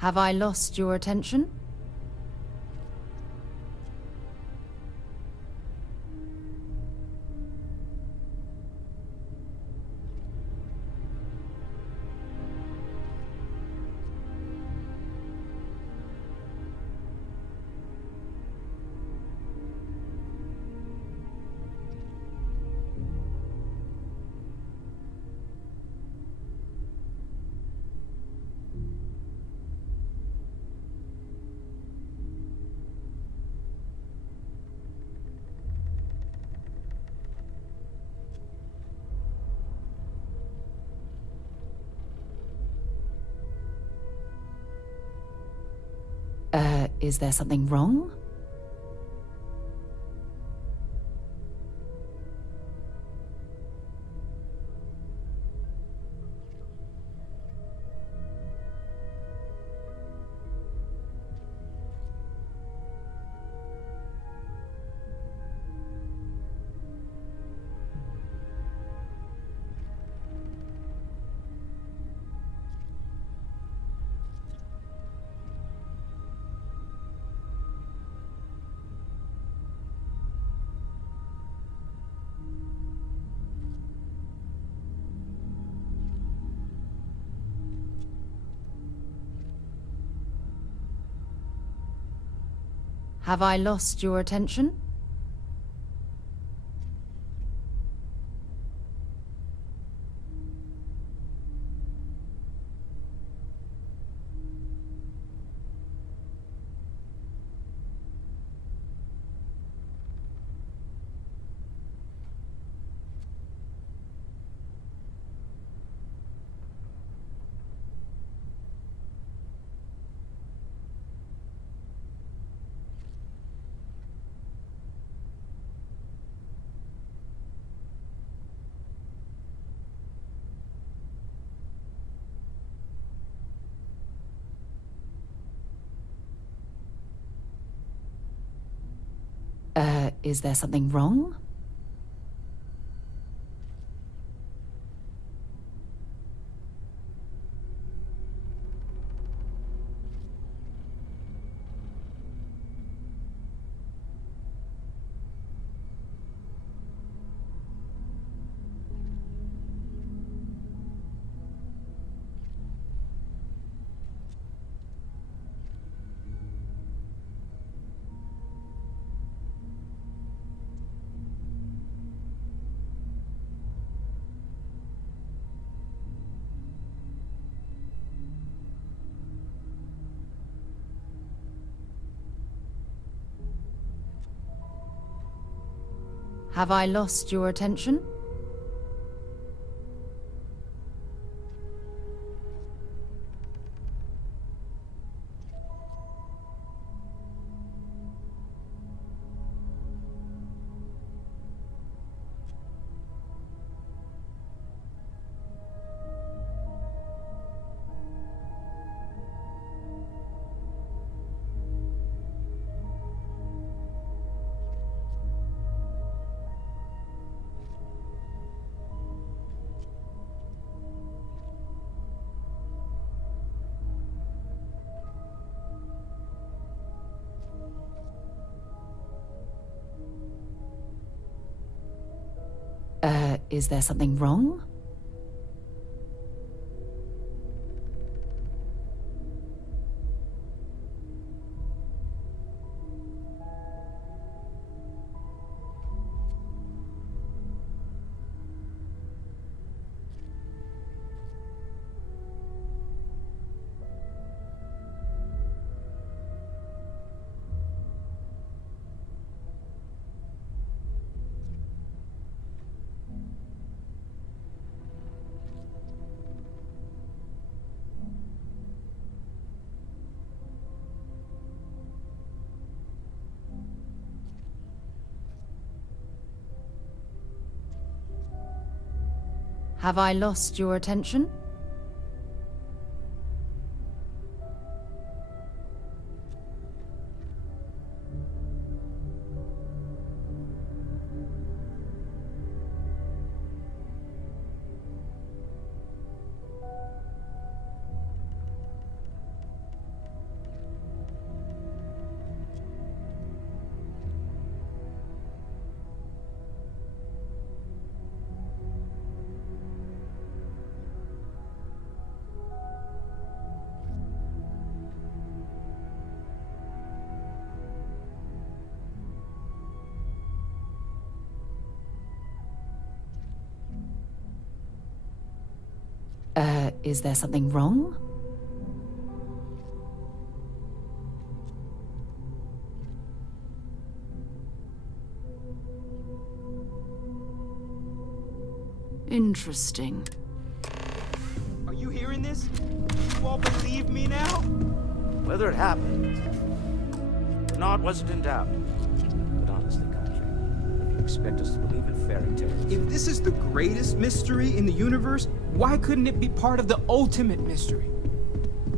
Have I lost your attention? Is there something wrong? Have I lost your attention? Is there something wrong? Have I lost your attention? Is there something wrong? Have I lost your attention? Is there something wrong? Interesting. Are you hearing this? You all believe me now? Whether it happened or not wasn't in doubt. But honestly, Godfrey, if you expect us to believe in fairy tales... If this is the greatest mystery in the universe, why couldn't it be part of the ultimate mystery?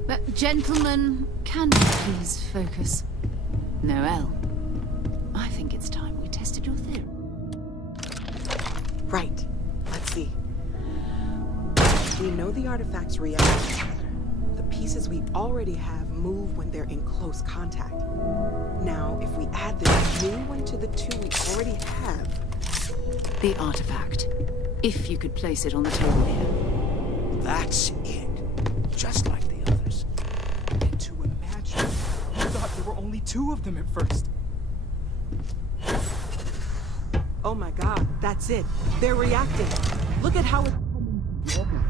But gentlemen, can you please focus? Noel, I think it's time we tested your theory. Right. Let's see. We know the artifacts react to each other. The pieces we already have move when they're in close contact. Now, if we add this new one to the two we already have... The artifact. If you could place it on the table here. That's it. Just like the others. And to imagine, I thought there were only 2 of them at first. Oh my god, that's it. They're reacting. Look at how it's coming together.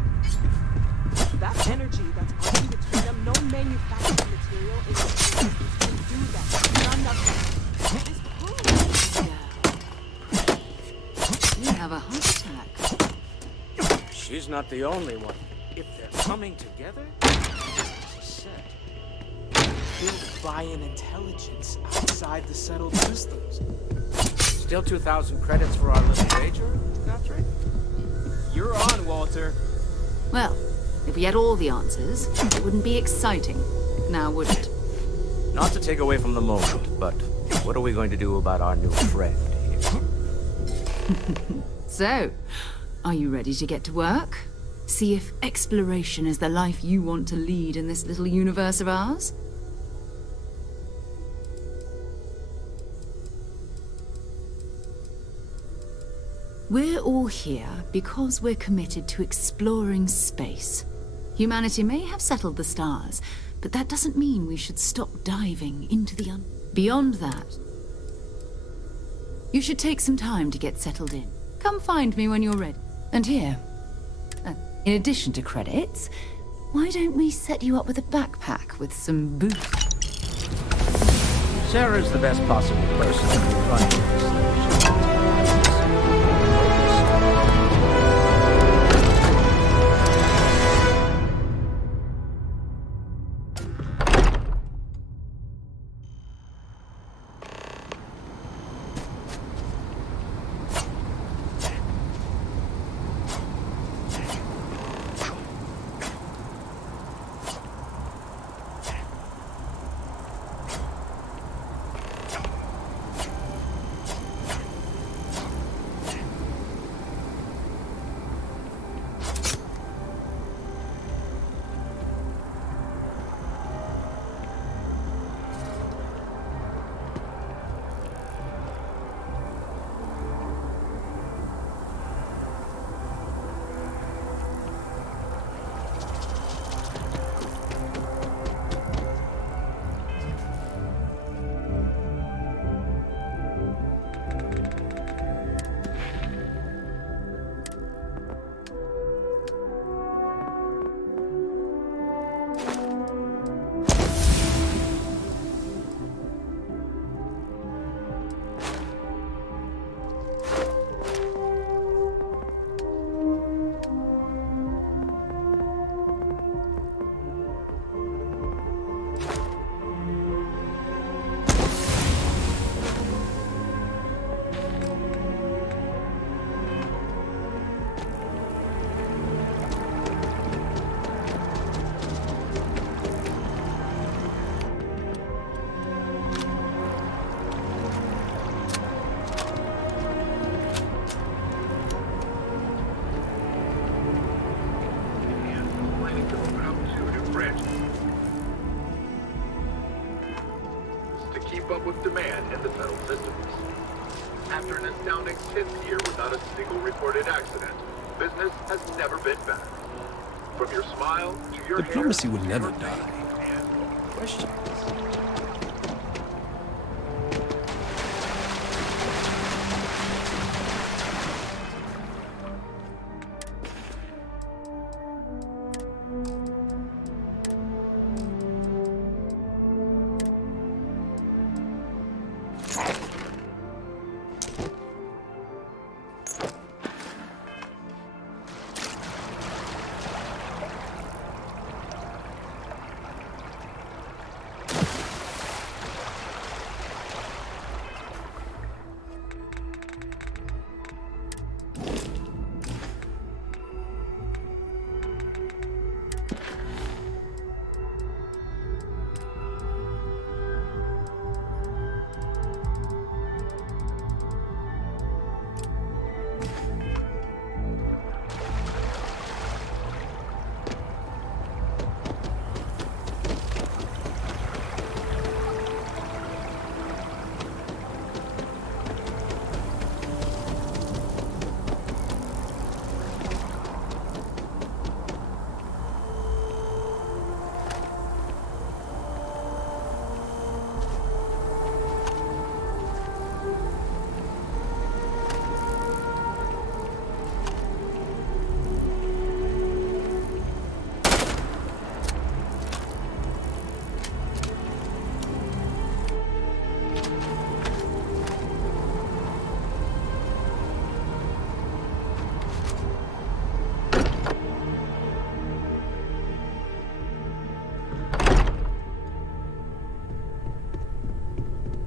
That energy that's running between them, no manufactured material in existence can do that. None of them. You have a heart attack. She's not the only one. If they're coming together, as I said, Built by an intelligence outside the settled systems. Still 2,000 credits for our little wager, Godfrey? You're on, Walter. Well, if we had all the answers, it wouldn't be exciting, now would it? Not to take away from the moment, but what are we going to do about our new friend here? So, are you ready to get to work? See if exploration is the life you want to lead in this little universe of ours? We're all here because we're committed to exploring space. Humanity may have settled the stars, but that doesn't mean we should stop diving into the Beyond that, you should take some time to get settled in. Come find me when you're ready. And here, in addition to credits, why don't we set you up with a backpack with some booze? Sarah's the best possible person to run this. with demand in the settled systems. After an astounding 10th year without a single reported accident, business has never been better. From your smile to your Diplomacy hair, would to never your die. face, and Questions?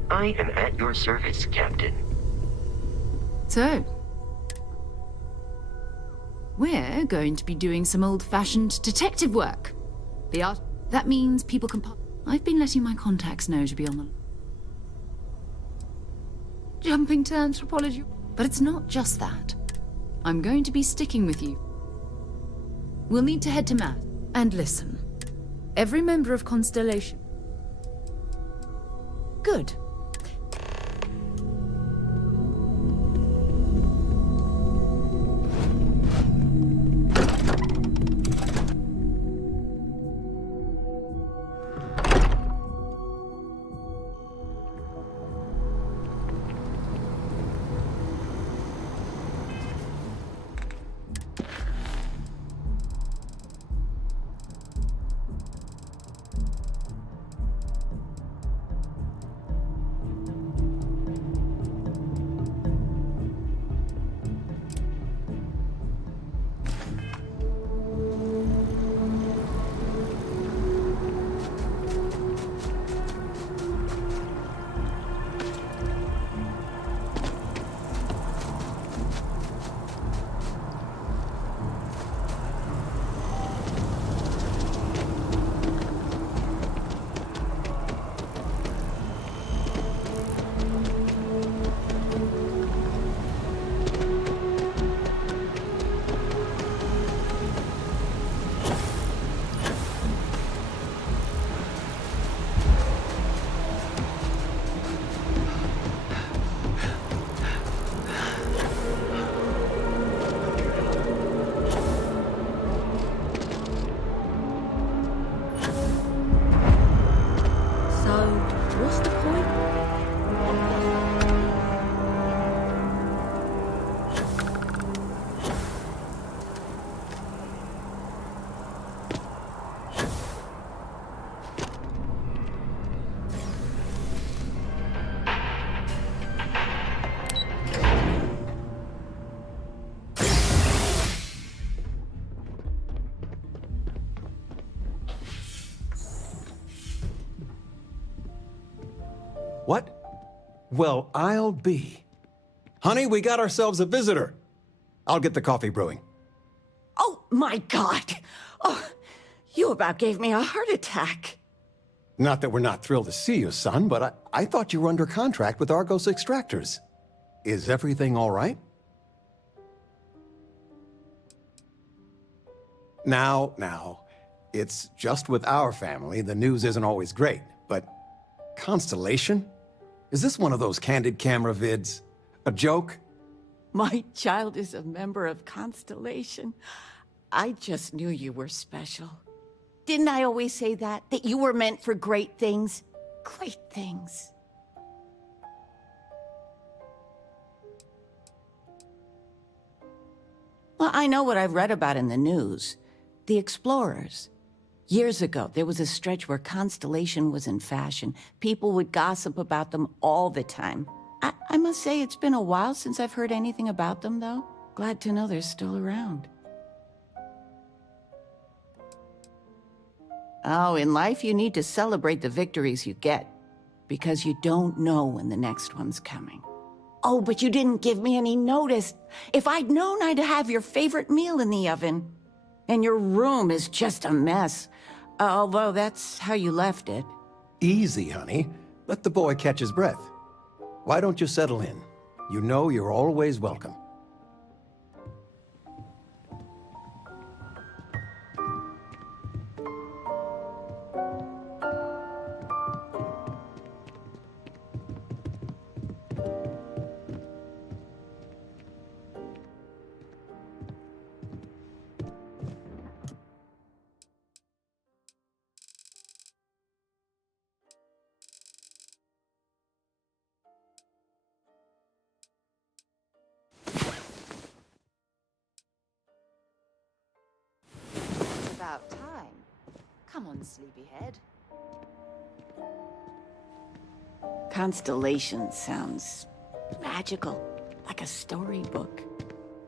I am at your service, Captain. So, we're going to be doing some old-fashioned detective work. The art. That means people can. I've been letting my contacts know to be on the. Jumping to anthropology. But it's not just that. I'm going to be sticking with you. We'll need to head to Matt and listen. Every member of Constellation. Good. What? Well, I'll be. Honey, we got ourselves a visitor. I'll get the coffee brewing. Oh, my God. Oh, you about gave me a heart attack. Not that we're not thrilled to see you, son, but I thought you were under contract with Argos Extractors. Is everything all right? Now, it's just with our family. The news isn't always great, but Constellation? Is this one of those candid camera vids? A joke? My child is a member of Constellation. I just knew you were special. Didn't I always say that? That you were meant for great things? Great things. Well, I know what I've read about in the news. The explorers. Years ago, there was a stretch where Constellation was in fashion. People would gossip about them all the time. I must say it's been a while since I've heard anything about them, though. Glad to know they're still around. Oh, in life you need to celebrate the victories you get, because you don't know when the next one's coming. Oh, but you didn't give me any notice. If I'd known, I'd have your favorite meal in the oven. And your room is just a mess. Although that's how you left it. Easy, honey. Let the boy catch his breath. Why don't you settle in? You know you're always welcome. About time. Come on, sleepyhead. Constellation sounds magical, like a storybook.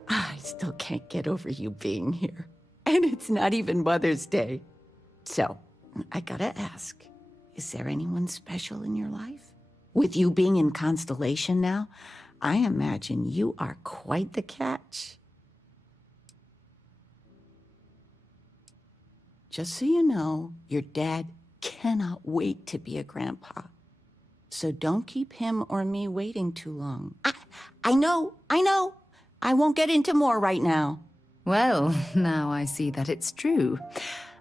I still can't get over you being here. And it's not even Mother's Day. So, I gotta ask, is there anyone special in your life? With you being in Constellation now, I imagine you are quite the catch. Just so you know, your dad cannot wait to be a grandpa. So don't keep him or me waiting too long. I know. I won't get into more right now. Well, now I see that it's true.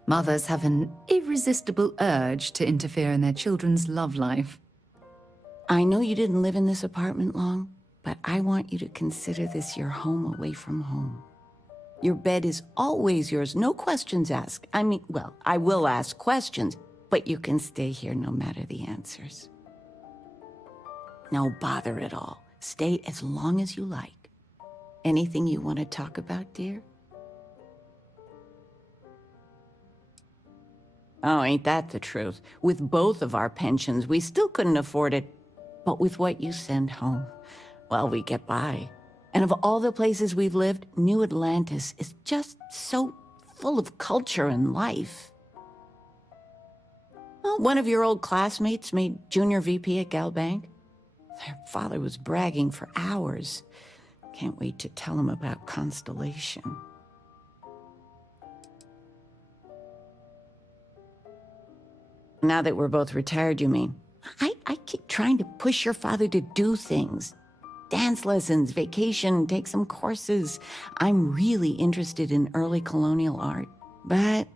Mothers have an irresistible urge to interfere in their children's love life. I know you didn't live in this apartment long, but I want you to consider this your home away from home. Your bed is always yours, no questions asked. I mean, well, I will ask questions, but you can stay here no matter the answers. No bother at all. Stay as long as you like. Anything you want to talk about, dear? Oh, ain't that the truth? With both of our pensions, we still couldn't afford it. But with what you send home, well, we get by. And of all the places we've lived, New Atlantis is just so full of culture and life. Well, one of your old classmates made junior VP at Galbank. Their father was bragging for hours. Can't wait to tell him about Constellation. Now that we're both retired, you mean? I keep trying to push your father to do things. Dance lessons, vacation, take some courses. I'm really interested in early colonial art. But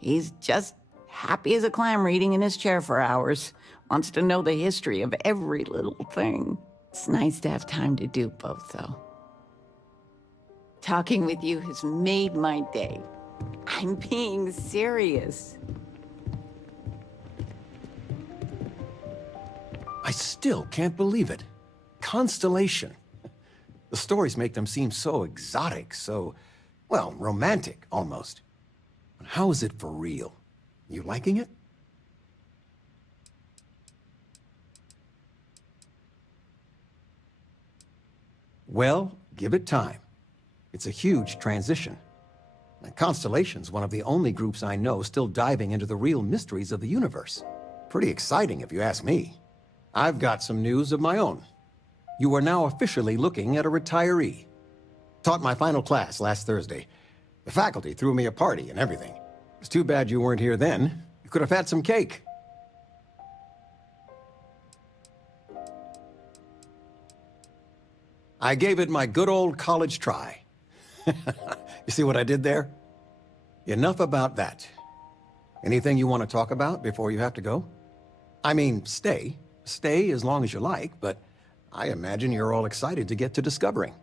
he's just happy as a clam reading in his chair for hours. Wants to know the history of every little thing. It's nice to have time to do both, though. Talking with you has made my day. I'm being serious. I still can't believe it. Constellation. The stories make them seem so exotic, so, well, romantic, almost. But how is it for real? You liking it? Well, give it time. It's a huge transition. And Constellation's one of the only groups I know still diving into the real mysteries of the universe. Pretty exciting, if you ask me. I've got some news of my own. You are now officially looking at a retiree. Taught my final class last Thursday. The faculty threw me a party and everything. It's too bad you weren't here then. You could have had some cake. I gave it my good old college try. You see what I did there? Enough about that. Anything you want to talk about before you have to go? I mean, stay. Stay as long as you like, but I imagine you're all excited to get to discovering.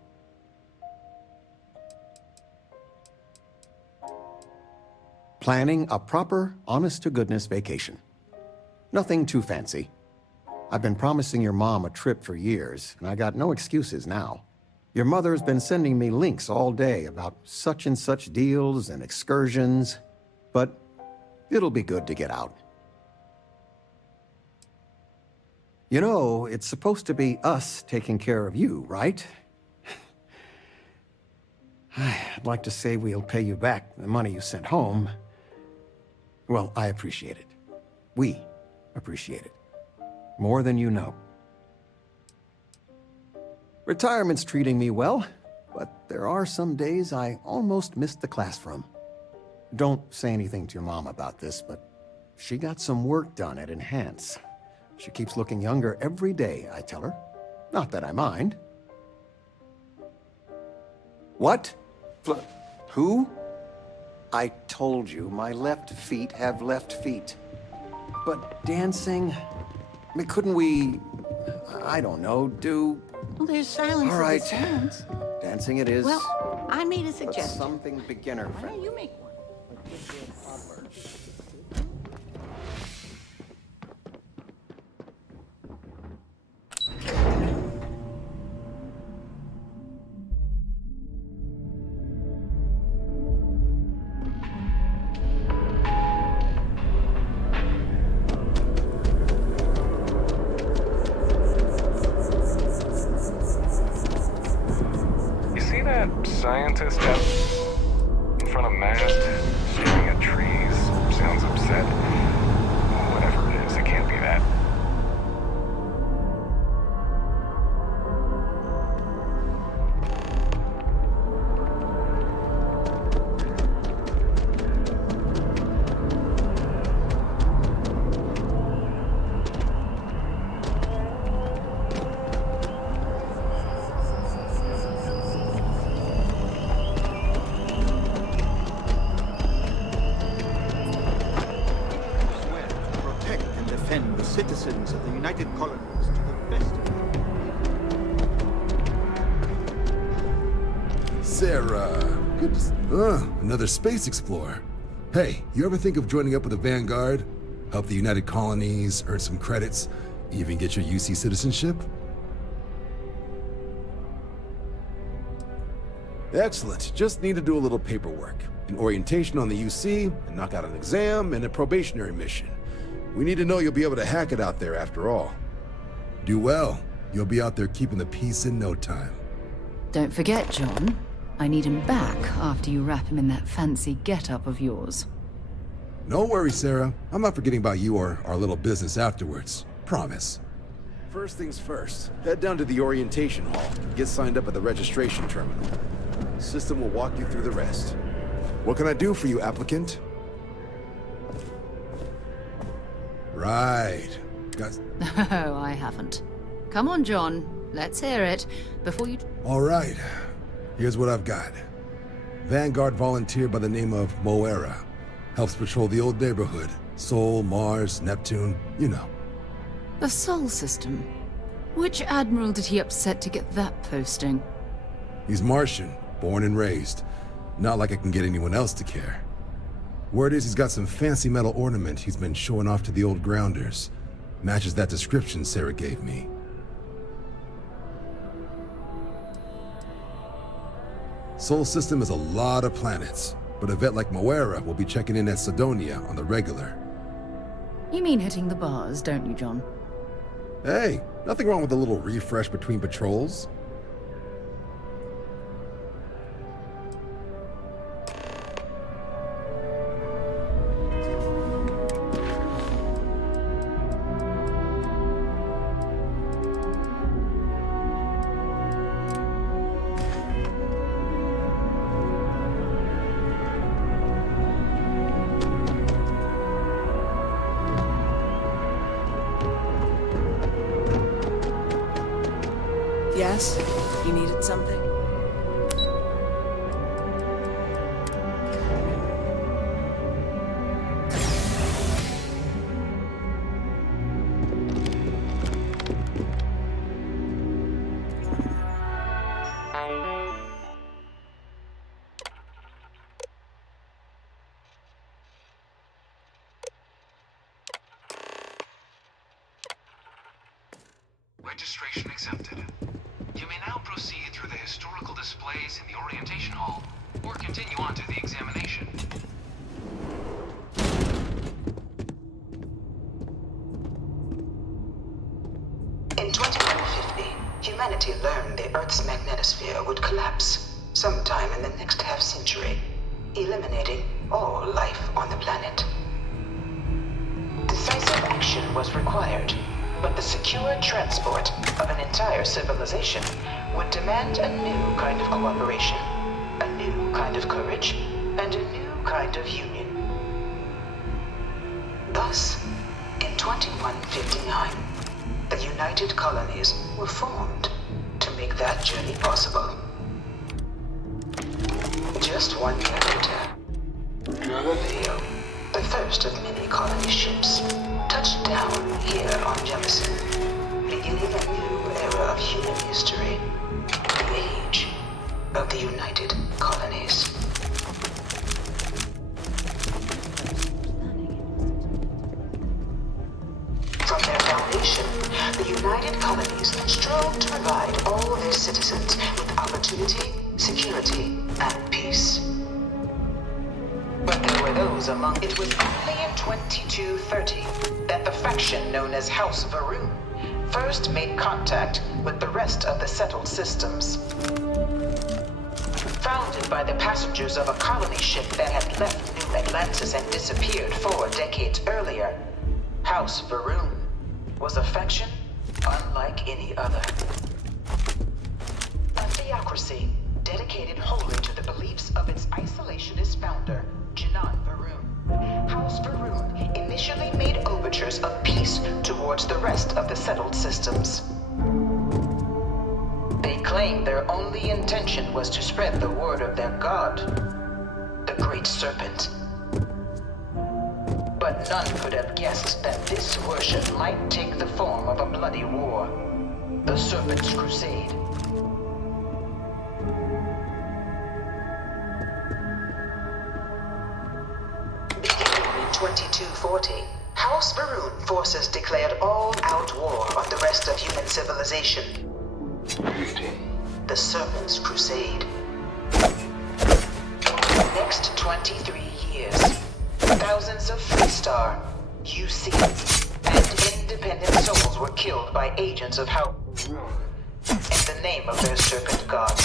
Planning a proper, honest-to-goodness vacation. Nothing too fancy. I've been promising your mom a trip for years, and I got no excuses now. Your mother's been sending me links all day about such and such deals and excursions, but it'll be good to get out. You know, it's supposed to be us taking care of you, right? I'd like to say we'll pay you back the money you sent home. Well, I appreciate it. We appreciate it. More than you know. Retirement's treating me well, but there are some days I almost missed the class from. Don't say anything to your mom about this, but she got some work done at Enhance. She keeps looking younger every day, I tell her. Not that I mind. What? Who? I told you, my left feet have left feet. But dancing? I mean, couldn't we, I don't know, do... Well, there's silence All in right. the sounds. Dancing it is. Well, I made a But suggestion. something beginner Why friendly. don't you make one? You see that scientist out in front of mast, staring at trees, sounds upset? Whatever it is, it can't be that. Swear to protect and defend the citizens of the United Colonies to the best of Sarah. Good another space explorer. Hey, you ever think of joining up with the Vanguard? Help the United Colonies, earn some credits, even get your UC citizenship? Excellent. Just need to do a little paperwork. An orientation on the UC, and knock out an exam, and a probationary mission. We need to know you'll be able to hack it out there after all. Do well. You'll be out there keeping the peace in no time. Don't forget, John. I need him back after you wrap him in that fancy get-up of yours. No worries, Sarah. I'm not forgetting about you or our little business afterwards. Promise. First things first, head down to the orientation hall. Get signed up at the registration terminal. System will walk you through the rest. What can I do for you, applicant? Right. Guys. Oh, I haven't. Come on, John. Let's hear it. Before you... All right. Here's what I've got. Vanguard volunteer by the name of Moera. Helps patrol the old neighborhood. Sol, Mars, Neptune, you know. The Sol system. Which admiral did he upset to get that posting? He's Martian, born and raised. Not like I can get anyone else to care. Word is he's got some fancy metal ornament he's been showing off to the old grounders. Matches that description Sarah gave me. Sol system has a lot of planets, but a vet like Moera will be checking in at Sidonia on the regular. You mean hitting the bars, don't you, John? Hey, nothing wrong with a little refresh between patrols. Yes? You needed something? Registration accepted. You may now proceed through the historical displays in the orientation hall, or continue on to the examination. In 2150, humanity learned the Earth's magnetosphere would collapse sometime in the next half-century, eliminating all life on the planet. Decisive action was required, but the secure transport of an entire civilization would demand a new kind of cooperation, a new kind of courage, and a new kind of union. Thus, in 2159, the United Colonies were formed to make that journey possible. Just 1 year later, Reveal, the first of many colony ships, touched down here on Jemison, beginning a new era of human history, the age of the United Colonies. From their foundation, the United Colonies strove to provide all their citizens with opportunity, security, and peace. But there were those among... It was only in 2230 that the faction known as House Varun first made contact with the rest of the settled systems. Founded by the passengers of a colony ship that had left New Atlantis and disappeared 4 decades earlier, House Varun was a faction unlike any other. A theocracy dedicated wholly to the beliefs of its isolationist founder, Jinan Varun. House Varun initially made overtures of peace towards the rest of the settled systems. They claimed their only intention was to spread the word of their god, the Great Serpent. But none could have guessed that this worship might take the form of a bloody war, the Serpent's Crusade. Beginning in 2240, House Varun forces declared all-out war on the rest of human civilization. The Serpent's Crusade. Over the next 23 years, thousands of Freestar, UC, and independent souls were killed by agents of House in the name of their serpent god.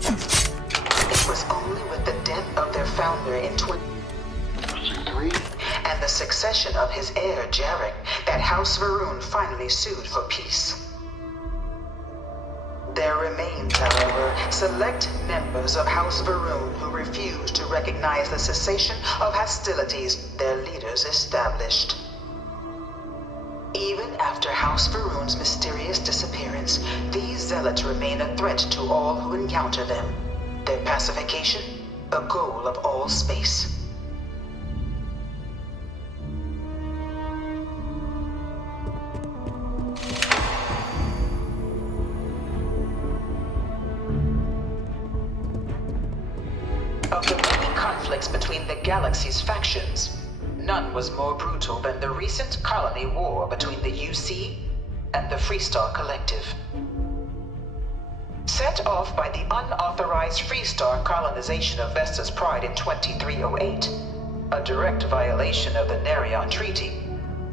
It was only with the death of their founder in 2023 and the succession of his heir, Jarek, that House Varun finally sued for peace. There remained, however, select members of House Varun who refused to recognize the cessation of hostilities their leaders established. Even after House Varun's mysterious disappearance, these zealots remain a threat to all who encounter them. Their pacification, a goal of all space. Of the many conflicts between the galaxy's factions, none was more brutal than the recent colony war between the UC and the Freestar Collective. Set off by the unauthorized Freestar colonization of Vesta's Pride in 2308, a direct violation of the Nerion Treaty,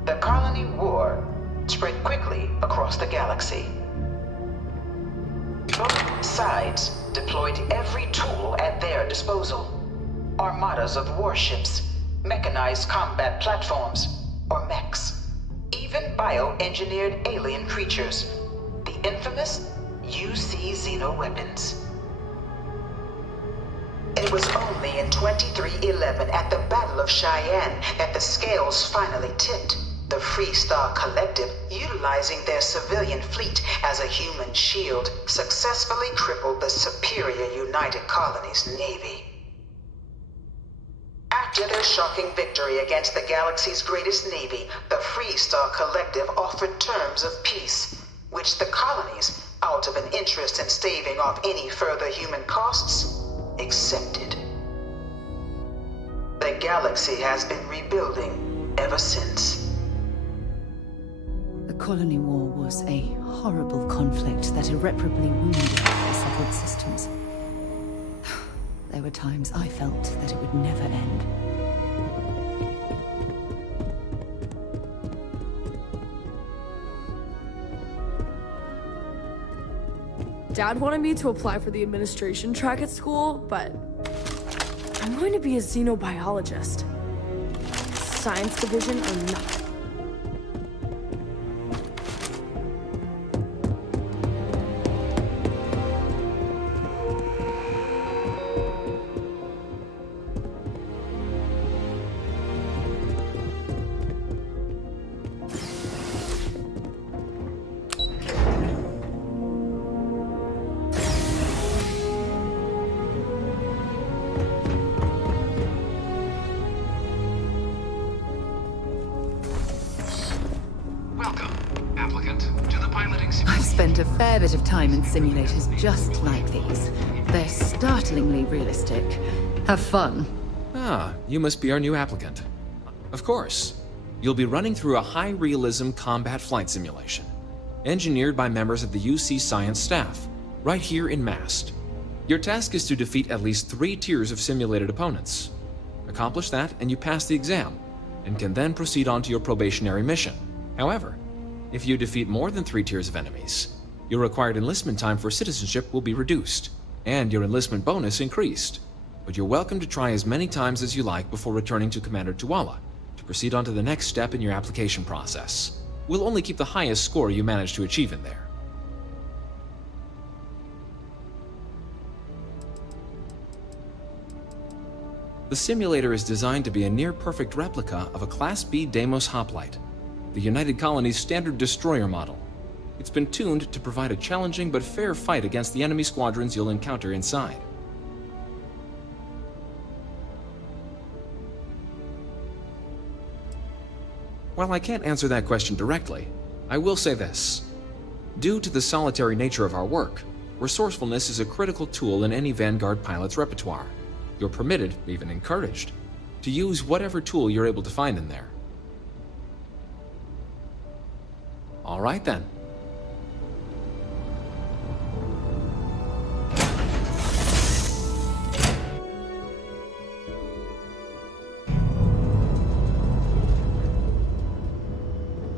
the colony war spread quickly across the galaxy. Both sides deployed every tool at their disposal. Armadas of warships, mechanized combat platforms, or mechs, even bioengineered alien creatures, the infamous UC xenoweapons. It was only in 2311 at the Battle of Cheyenne that the scales finally tipped. The Freestar Collective, utilizing their civilian fleet as a human shield, successfully crippled the superior United Colonies Navy. After their shocking victory against the galaxy's greatest navy, the Freestar Collective offered terms of peace, which the colonies, out of an interest in staving off any further human costs, accepted. The galaxy has been rebuilding ever since. The colony war was a horrible conflict that irreparably wounded the settled systems. There were times I felt that it would never end. Dad wanted me to apply for the administration track at school, but I'm going to be a xenobiologist. Science division or nothing. I've spent a fair bit of time in simulators just like these. They're startlingly realistic. Have fun. Ah, you must be our new applicant. Of course. You'll be running through a high-realism combat flight simulation, engineered by members of the UC Science staff, right here in Mast. Your task is to defeat at least 3 tiers of simulated opponents. Accomplish that, and you pass the exam, and can then proceed on to your probationary mission. However, if you defeat more than 3 tiers of enemies, your required enlistment time for citizenship will be reduced, and your enlistment bonus increased. But you're welcome to try as many times as you like before returning to Commander Tuala to proceed on to the next step in your application process. We'll only keep the highest score you manage to achieve in there. The simulator is designed to be a near-perfect replica of a Class B Deimos hoplite, the United Colony's standard destroyer model. It's been tuned to provide a challenging but fair fight against the enemy squadrons you'll encounter inside. While I can't answer that question directly, I will say this. Due to the solitary nature of our work, resourcefulness is a critical tool in any Vanguard pilot's repertoire. You're permitted, even encouraged, to use whatever tool you're able to find in there. All right then.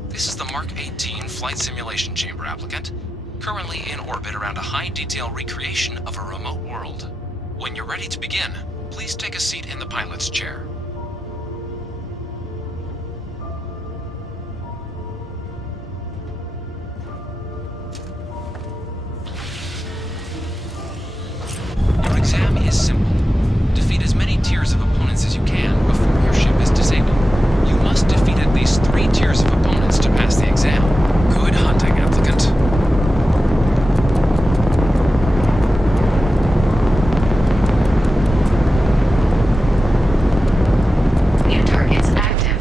This is the Mark 18 Flight Simulation Chamber applicant, currently in orbit around a high-detail recreation of a remote world. When you're ready to begin, please take a seat in the pilot's chair. Your exam is simple. Defeat as many tiers of opponents as you can before your ship is disabled. You must defeat at least 3 tiers of opponents to pass the exam. Good hunting, applicant. New targets active.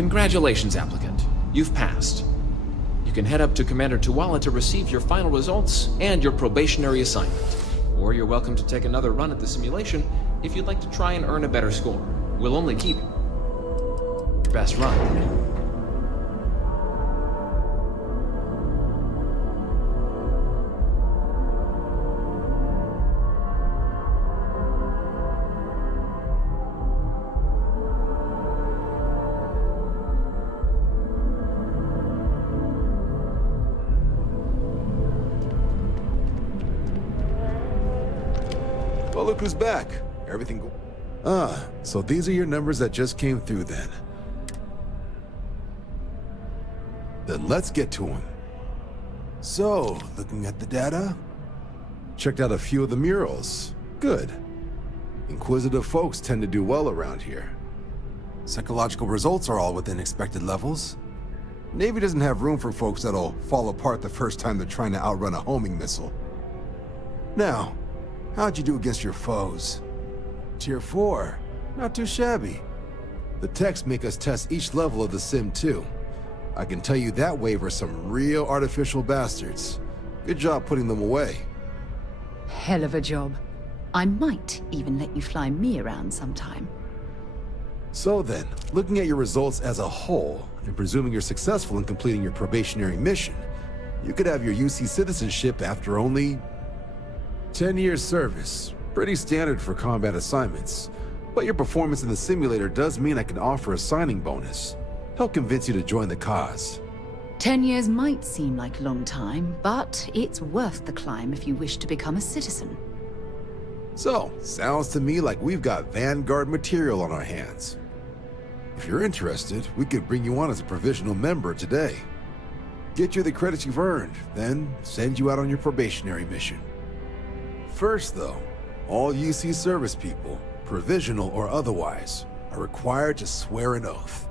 Congratulations, applicant. You've passed. You can head up to Commander Tuala to receive your final results and your probationary assignment. Or you're welcome to take another run at the simulation if you'd like to try and earn a better score. We'll only keep your best run. Well, look who's back. Everything go... Ah, so these are your numbers that just came through then. Then let's get to them. So, looking at the data, checked out a few of the murals. Good. Inquisitive folks tend to do well around here. Psychological results are all within expected levels. Navy doesn't have room for folks that'll fall apart the first time they're trying to outrun a homing missile. Now, how'd you do against your foes? Tier 4. Not too shabby. The techs make us test each level of the sim too. I can tell you that wave are some real artificial bastards. Good job putting them away. Hell of a job. I might even let you fly me around sometime. So then, looking at your results as a whole, and presuming you're successful in completing your probationary mission, you could have your UC citizenship after only 10 years service. Pretty standard for combat assignments. But your performance in the simulator does mean I can offer a signing bonus. Help convince you to join the cause. 10 years might seem like a long time, but it's worth the climb if you wish to become a citizen. So, sounds to me like we've got Vanguard material on our hands. If you're interested, we could bring you on as a provisional member today. Get you the credits you've earned, then send you out on your probationary mission. First, though, all UC service people, provisional or otherwise, are required to swear an oath.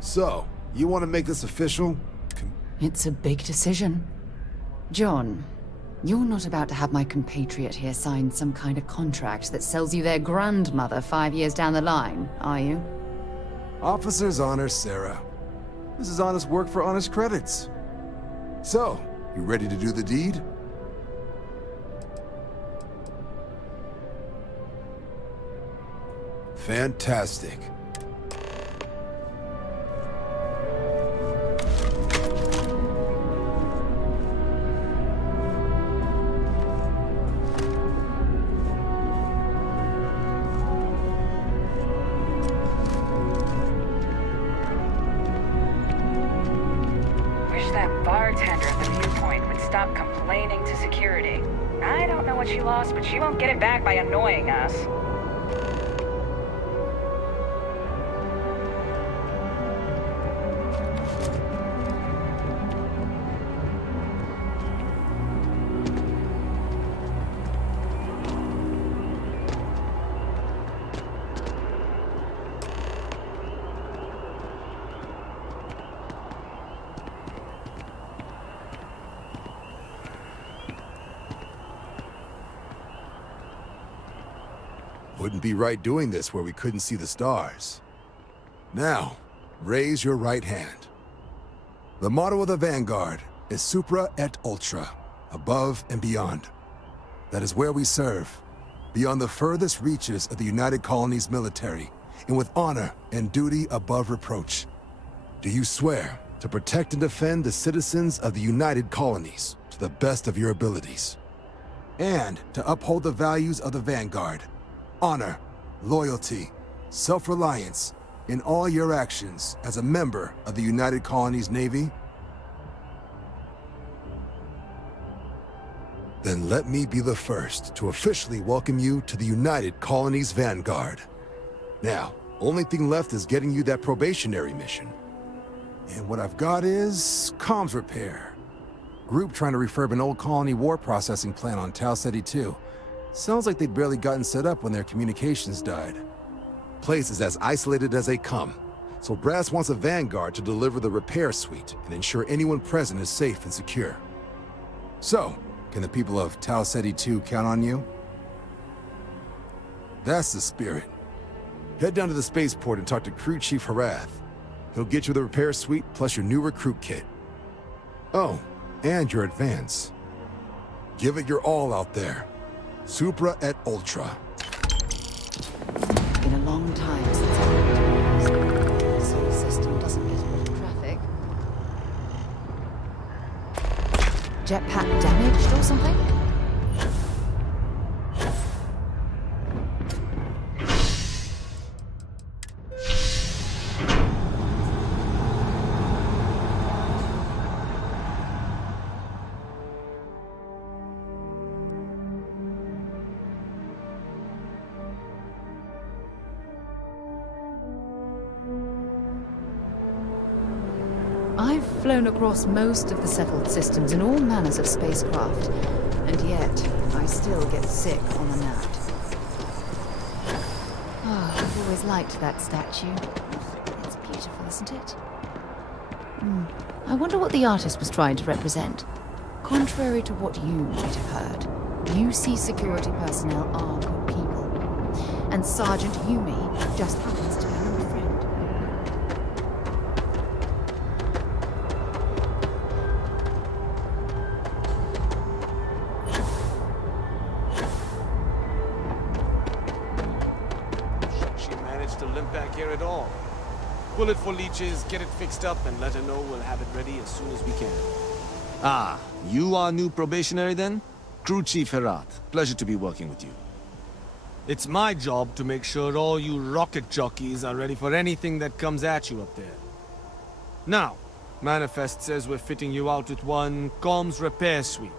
So, you want to make this official? It's a big decision. John, you're not about to have my compatriot here sign some kind of contract that sells you their grandmother 5 years down the line, are you? Officer's honor, Sarah. This is honest work for honest credits. So, you ready to do the deed? Fantastic. Wish that bartender at the viewpoint would stop complaining to security. I don't know what she lost, but she won't get it back by annoying us. Wouldn't be right doing this where we couldn't see the stars. Now, raise your right hand. The motto of the Vanguard is Supra et Ultra, above and beyond. That is where we serve, beyond the furthest reaches of the United Colonies military, and with honor and duty above reproach. Do you swear to protect and defend the citizens of the United Colonies to the best of your abilities, and to uphold the values of the Vanguard? Honor, loyalty, self-reliance in all your actions as a member of the United Colonies Navy? Then let me be the first to officially welcome you to the United Colonies Vanguard. Now, only thing left is getting you that probationary mission. And what I've got is comms repair. Group trying to refurb an old colony war processing plant on Tau Ceti 2. Sounds like they'd barely gotten set up when their communications died. Place is as isolated as they come, so Brass wants a Vanguard to deliver the repair suite and ensure anyone present is safe and secure. So, can the people of Tau Ceti 2 count on you? That's the spirit. Head down to the spaceport and talk to Crew Chief Harath. He'll get you the repair suite plus your new recruit kit. Oh, and your advance. Give it your all out there. Supra et Ultra. Been a long time since I've solar system doesn't get a lot of traffic. Jetpack damaged or something? I've flown across most of the settled systems in all manners of spacecraft, and yet I still get sick on the gnat. Oh, I've always liked that statue. It's beautiful, isn't it? I wonder what the artist was trying to represent. Contrary to what you might have heard, UC security personnel are good people, and Sergeant Yumi just happens to be an old friend. She managed to limp back here at all. Pull it for leeches, get it fixed up, and let her know we'll have it ready as soon as we can. Ah, you are new probationary then? Crew Chief Herat. Pleasure to be working with you. It's my job to make sure all you rocket jockeys are ready for anything that comes at you up there. Now, Manifest says we're fitting you out with one comms repair suite.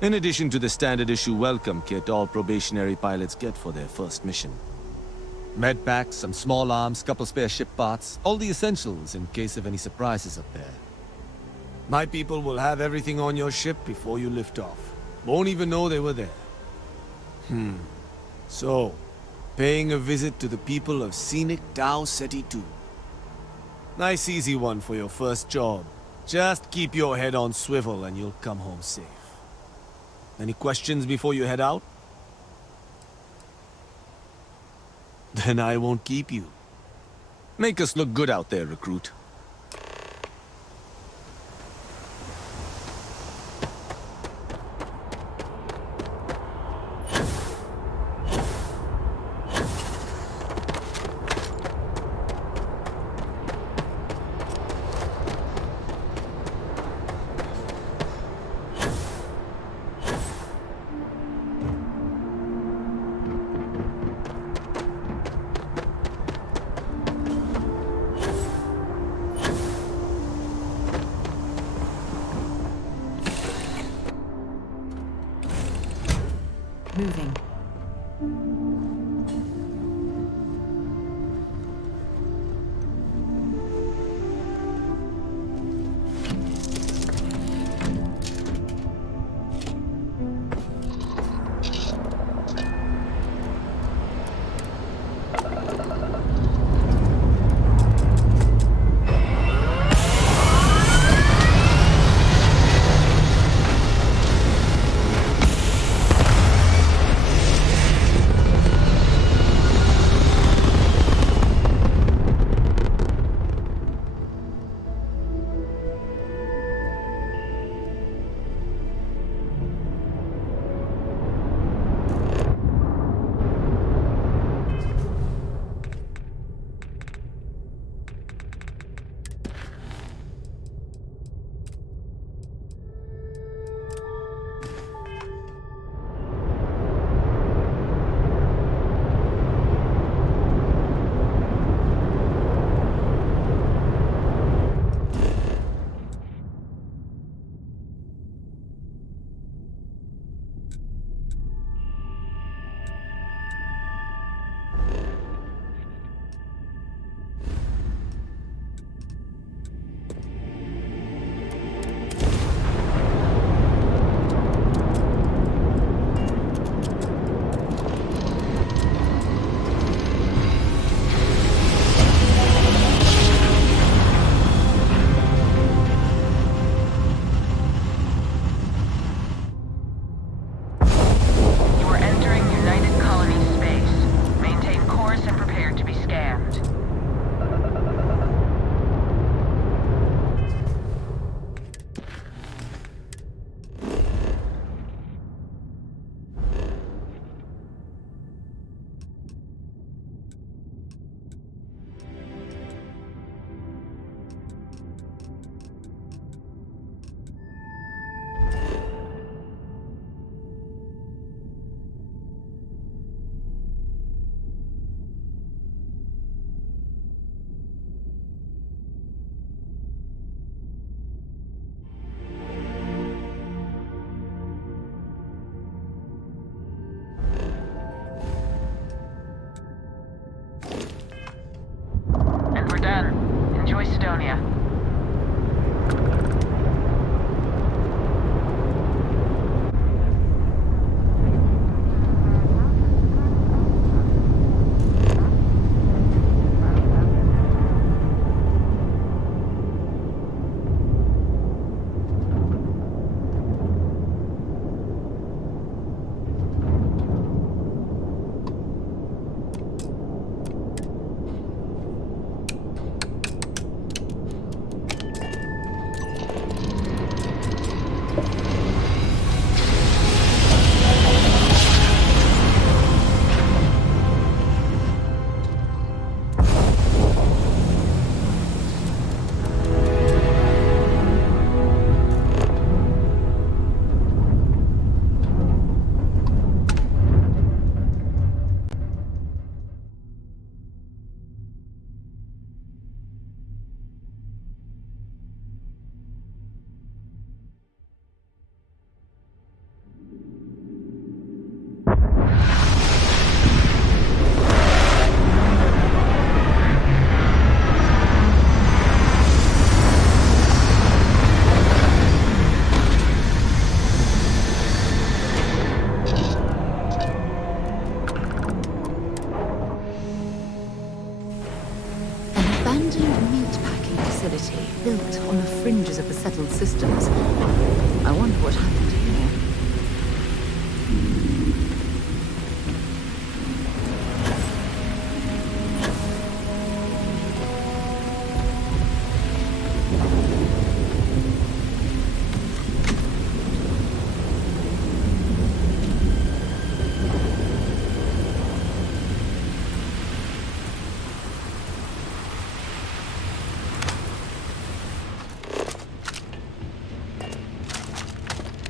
In addition to the standard issue welcome kit all probationary pilots get for their first mission. Med packs, some small arms, couple spare ship parts, all the essentials in case of any surprises up there. My people will have everything on your ship before you lift off. Won't even know they were there. So, paying a visit to the people of scenic Tau Ceti 2. Nice easy one for your first job. Just keep your head on swivel and you'll come home safe. Any questions before you head out? Then I won't keep you. Make us look good out there, recruit. Moving. dismantled systems. I wonder what happened here.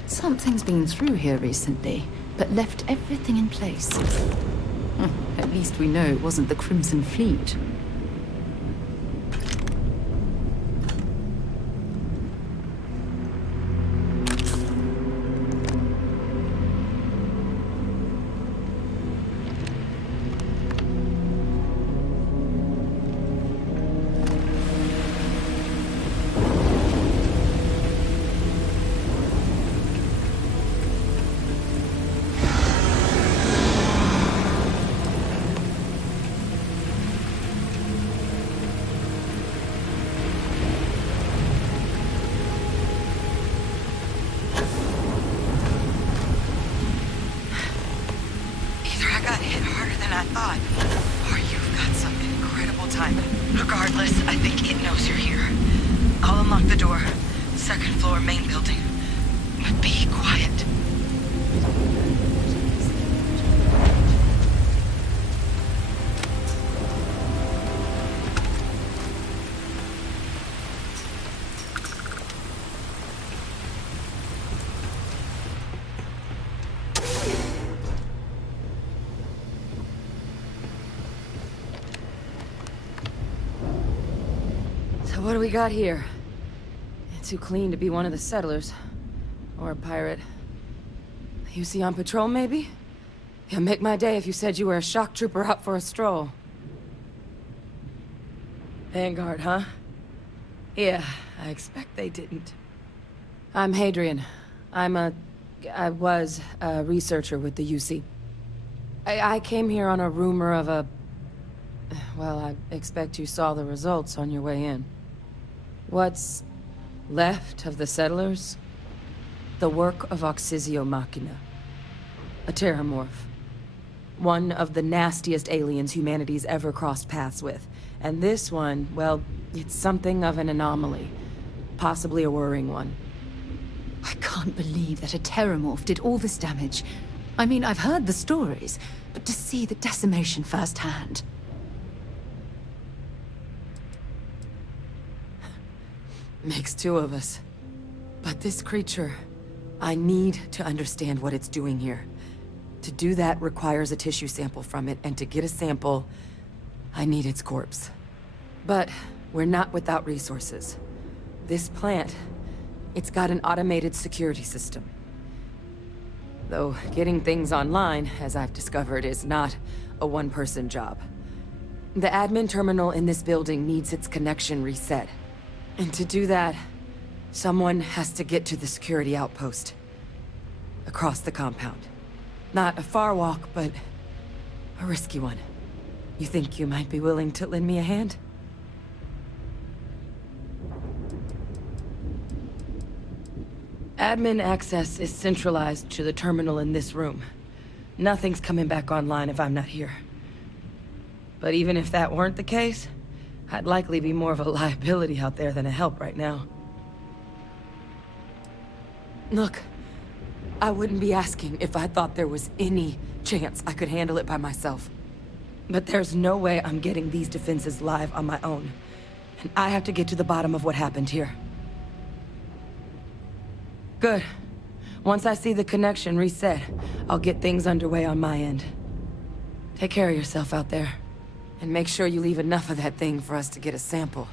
Something's been through here recently, but left everything in place. At least we know it wasn't the Crimson Fleet. Either I got hit harder than I thought, or you've got some incredible timing. Regardless, I think it knows you're here. I'll unlock the door. Second floor, main building. But be quiet. So what do we got here? Too clean to be one of the settlers. Or a pirate. You see on patrol, maybe? Yeah, make my day if you said you were a shock trooper out for a stroll. Vanguard, huh? Yeah, I expect they didn't. I'm Hadrian. I was a researcher with the UC. I came here on a rumor of a... Well, I expect you saw the results on your way in. What's left of the settlers? The work of Oxysio Machina. A terramorph. One of the nastiest aliens humanity's ever crossed paths with. And this one, well, it's something of an anomaly. Possibly a worrying one. I can't believe that a terramorph did all this damage. I mean, I've heard the stories, but to see the decimation firsthand... Makes two of us. But this creature, I need to understand what it's doing here. To do that requires a tissue sample from it, and to get a sample, I need its corpse. But we're not without resources. This plant, it's got an automated security system. Though getting things online, as I've discovered, is not a one-person job. The admin terminal in this building needs its connection reset. And to do that, someone has to get to the security outpost. Across the compound. Not a far walk, but a risky one. You think you might be willing to lend me a hand? Admin access is centralized to the terminal in this room. Nothing's coming back online if I'm not here. But even if that weren't the case, I'd likely be more of a liability out there than a help right now. Look, I wouldn't be asking if I thought there was any chance I could handle it by myself. But there's no way I'm getting these defenses live on my own. And I have to get to the bottom of what happened here. Good. Once I see the connection reset, I'll get things underway on my end. Take care of yourself out there. And make sure you leave enough of that thing for us to get a sample.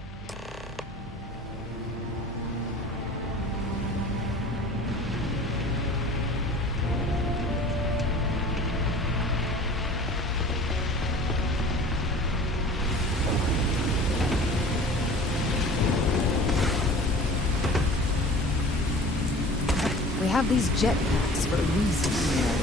We have these jetpacks for a reason, you know.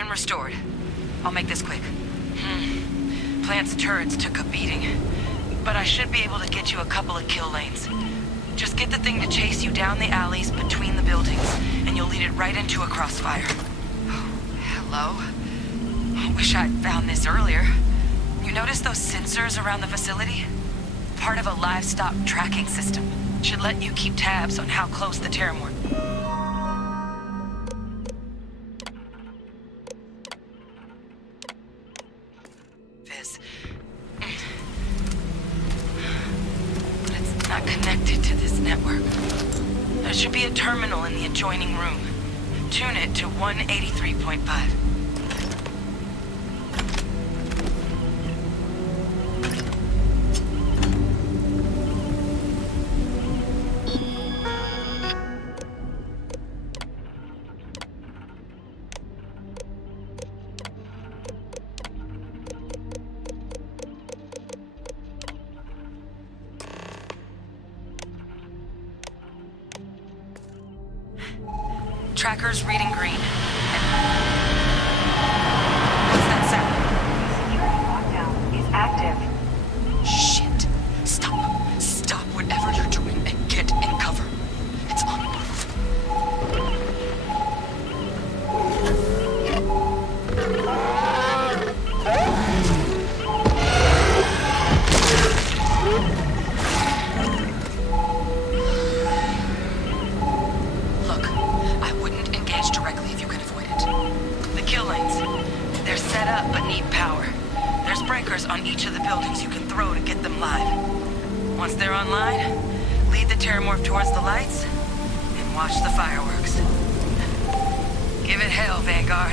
Mission restored. I'll make this quick. Plant's turrets took a beating, but I should be able to get you a couple of kill lanes. Just get the thing to chase you down the alleys between the buildings, and you'll lead it right into a crossfire. Oh, hello? Wish I'd found this earlier. You notice those sensors around the facility? Part of a livestock tracking system. Should let you keep tabs on how close the Terramorph. But it's not connected to this network. There should be a terminal in the adjoining room. Tune it to 183.5. Tracker's reading green. What's that sound? Security lockdown is active. Shit. Stop. Stop whatever you're doing and get in cover. It's on. Look, I wouldn't engage directly if you could avoid it. The kill lanes. They're set up but need power. There's breakers on each of the buildings you can throw to get them live. Once they're online, lead the Terramorph towards the lights and watch the fireworks. Give it hell, Vanguard.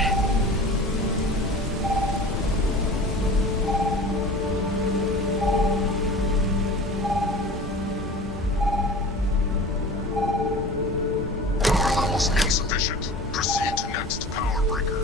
Power levels insufficient. Proceed to next power breaker.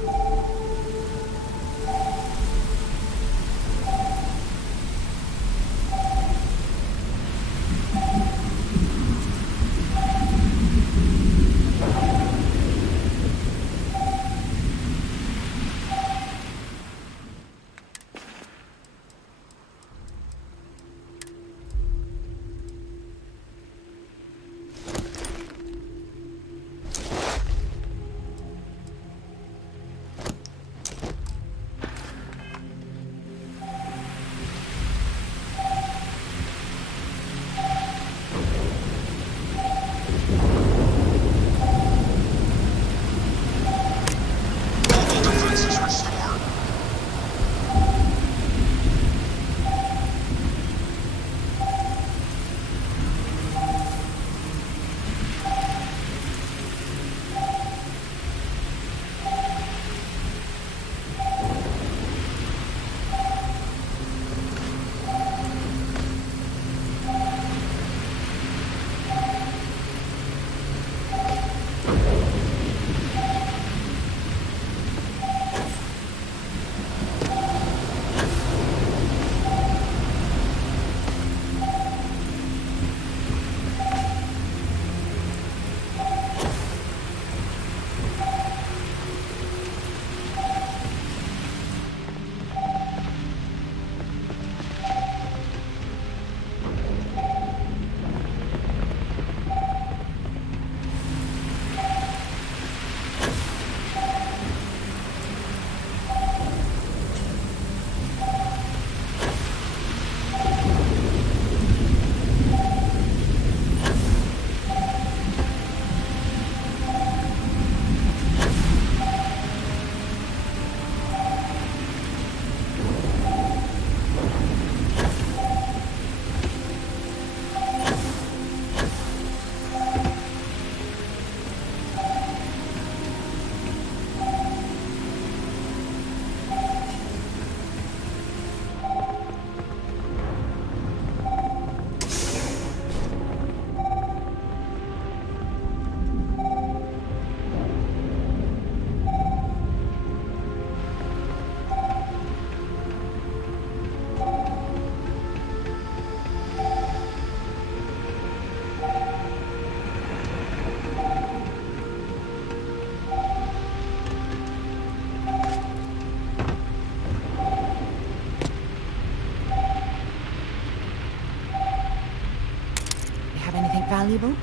valuable?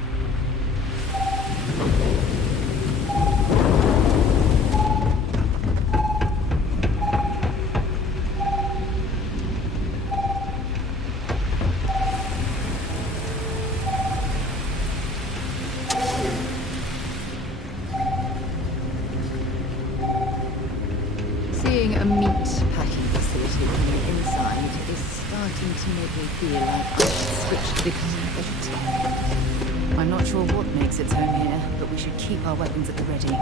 Seeing a meat packing facility from the inside is starting to make me feel like I should switch to becoming a vegetarian. I'm not sure what makes its home here, but we should keep our weapons at the ready.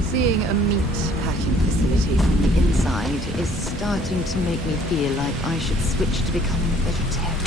Seeing a meat packing facility from the inside is starting to make me feel like I should switch to becoming a vegetarian.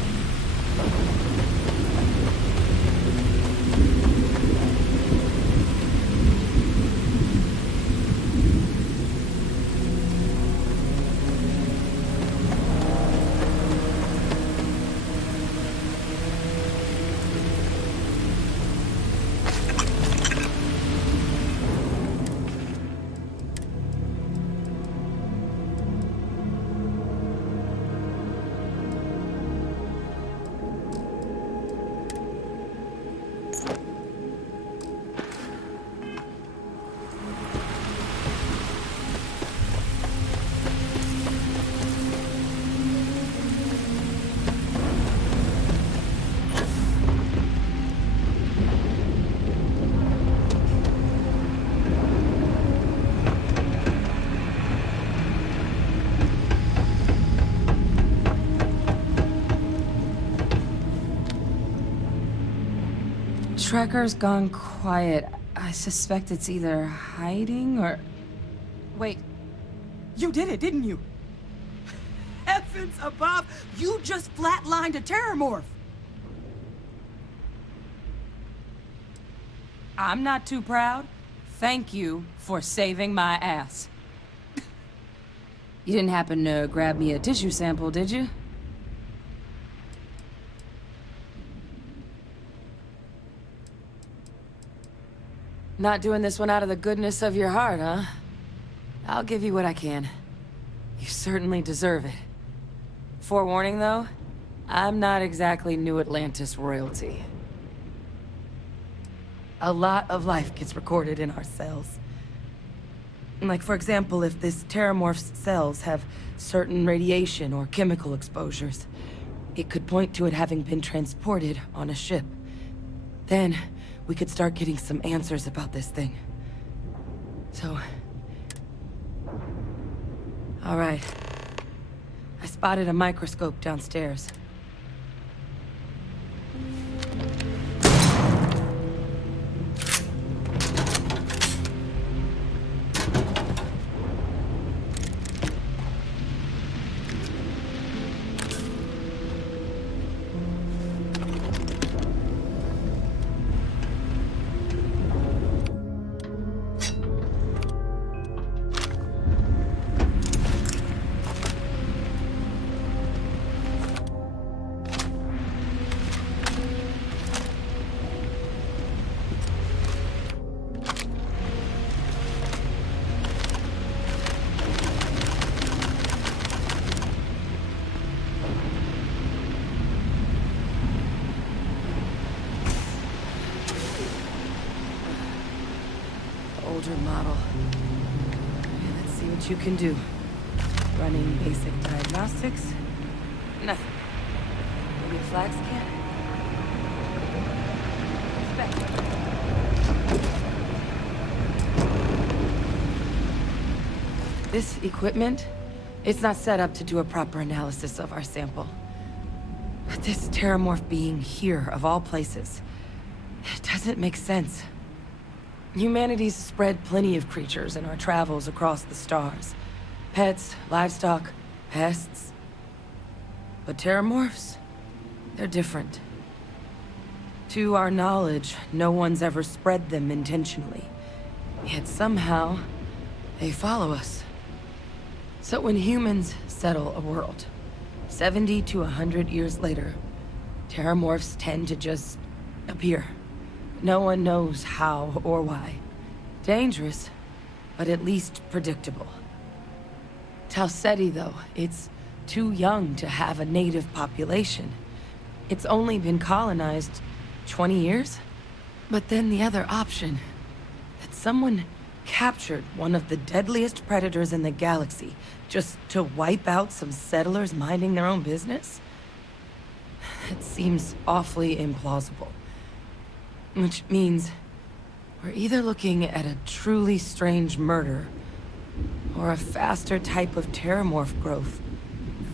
Tracker's gone quiet. I suspect it's either hiding or... Wait. You did it, didn't you? Heavens above! You just flatlined a terrormorph! I'm not too proud. Thank you for saving my ass. You didn't happen to grab me a tissue sample, did you? Not doing this one out of the goodness of your heart, huh? I'll give you what I can. You certainly deserve it. Forewarning, though, I'm not exactly New Atlantis royalty. a lot of life gets recorded in our cells. Like, for example, if this terramorph's cells have certain radiation or chemical exposures, it could point to it having been transported on a ship. Then, we could start getting some answers about this thing. So... All right. I spotted a microscope downstairs. Older model. Okay, let's see what you can do. Running basic diagnostics. Nothing. Maybe a flag scan? This equipment, it's not set up to do a proper analysis of our sample. But this terramorph being here, of all places, it doesn't make sense. Humanity's spread plenty of creatures in our travels across the stars. Pets, livestock, pests. But terramorphs, they're different. To our knowledge, no one's ever spread them intentionally. Yet somehow, they follow us. So when humans settle a world, 70 to 100 years later, terramorphs tend to just appear. No one knows how or why. Dangerous, but at least predictable. Tau Ceti, though, it's too young to have a native population. It's only been colonized 20 years? But then the other option, that someone captured one of the deadliest predators in the galaxy just to wipe out some settlers minding their own business? It seems awfully implausible. Which means we're either looking at a truly strange murder or a faster type of terramorph growth,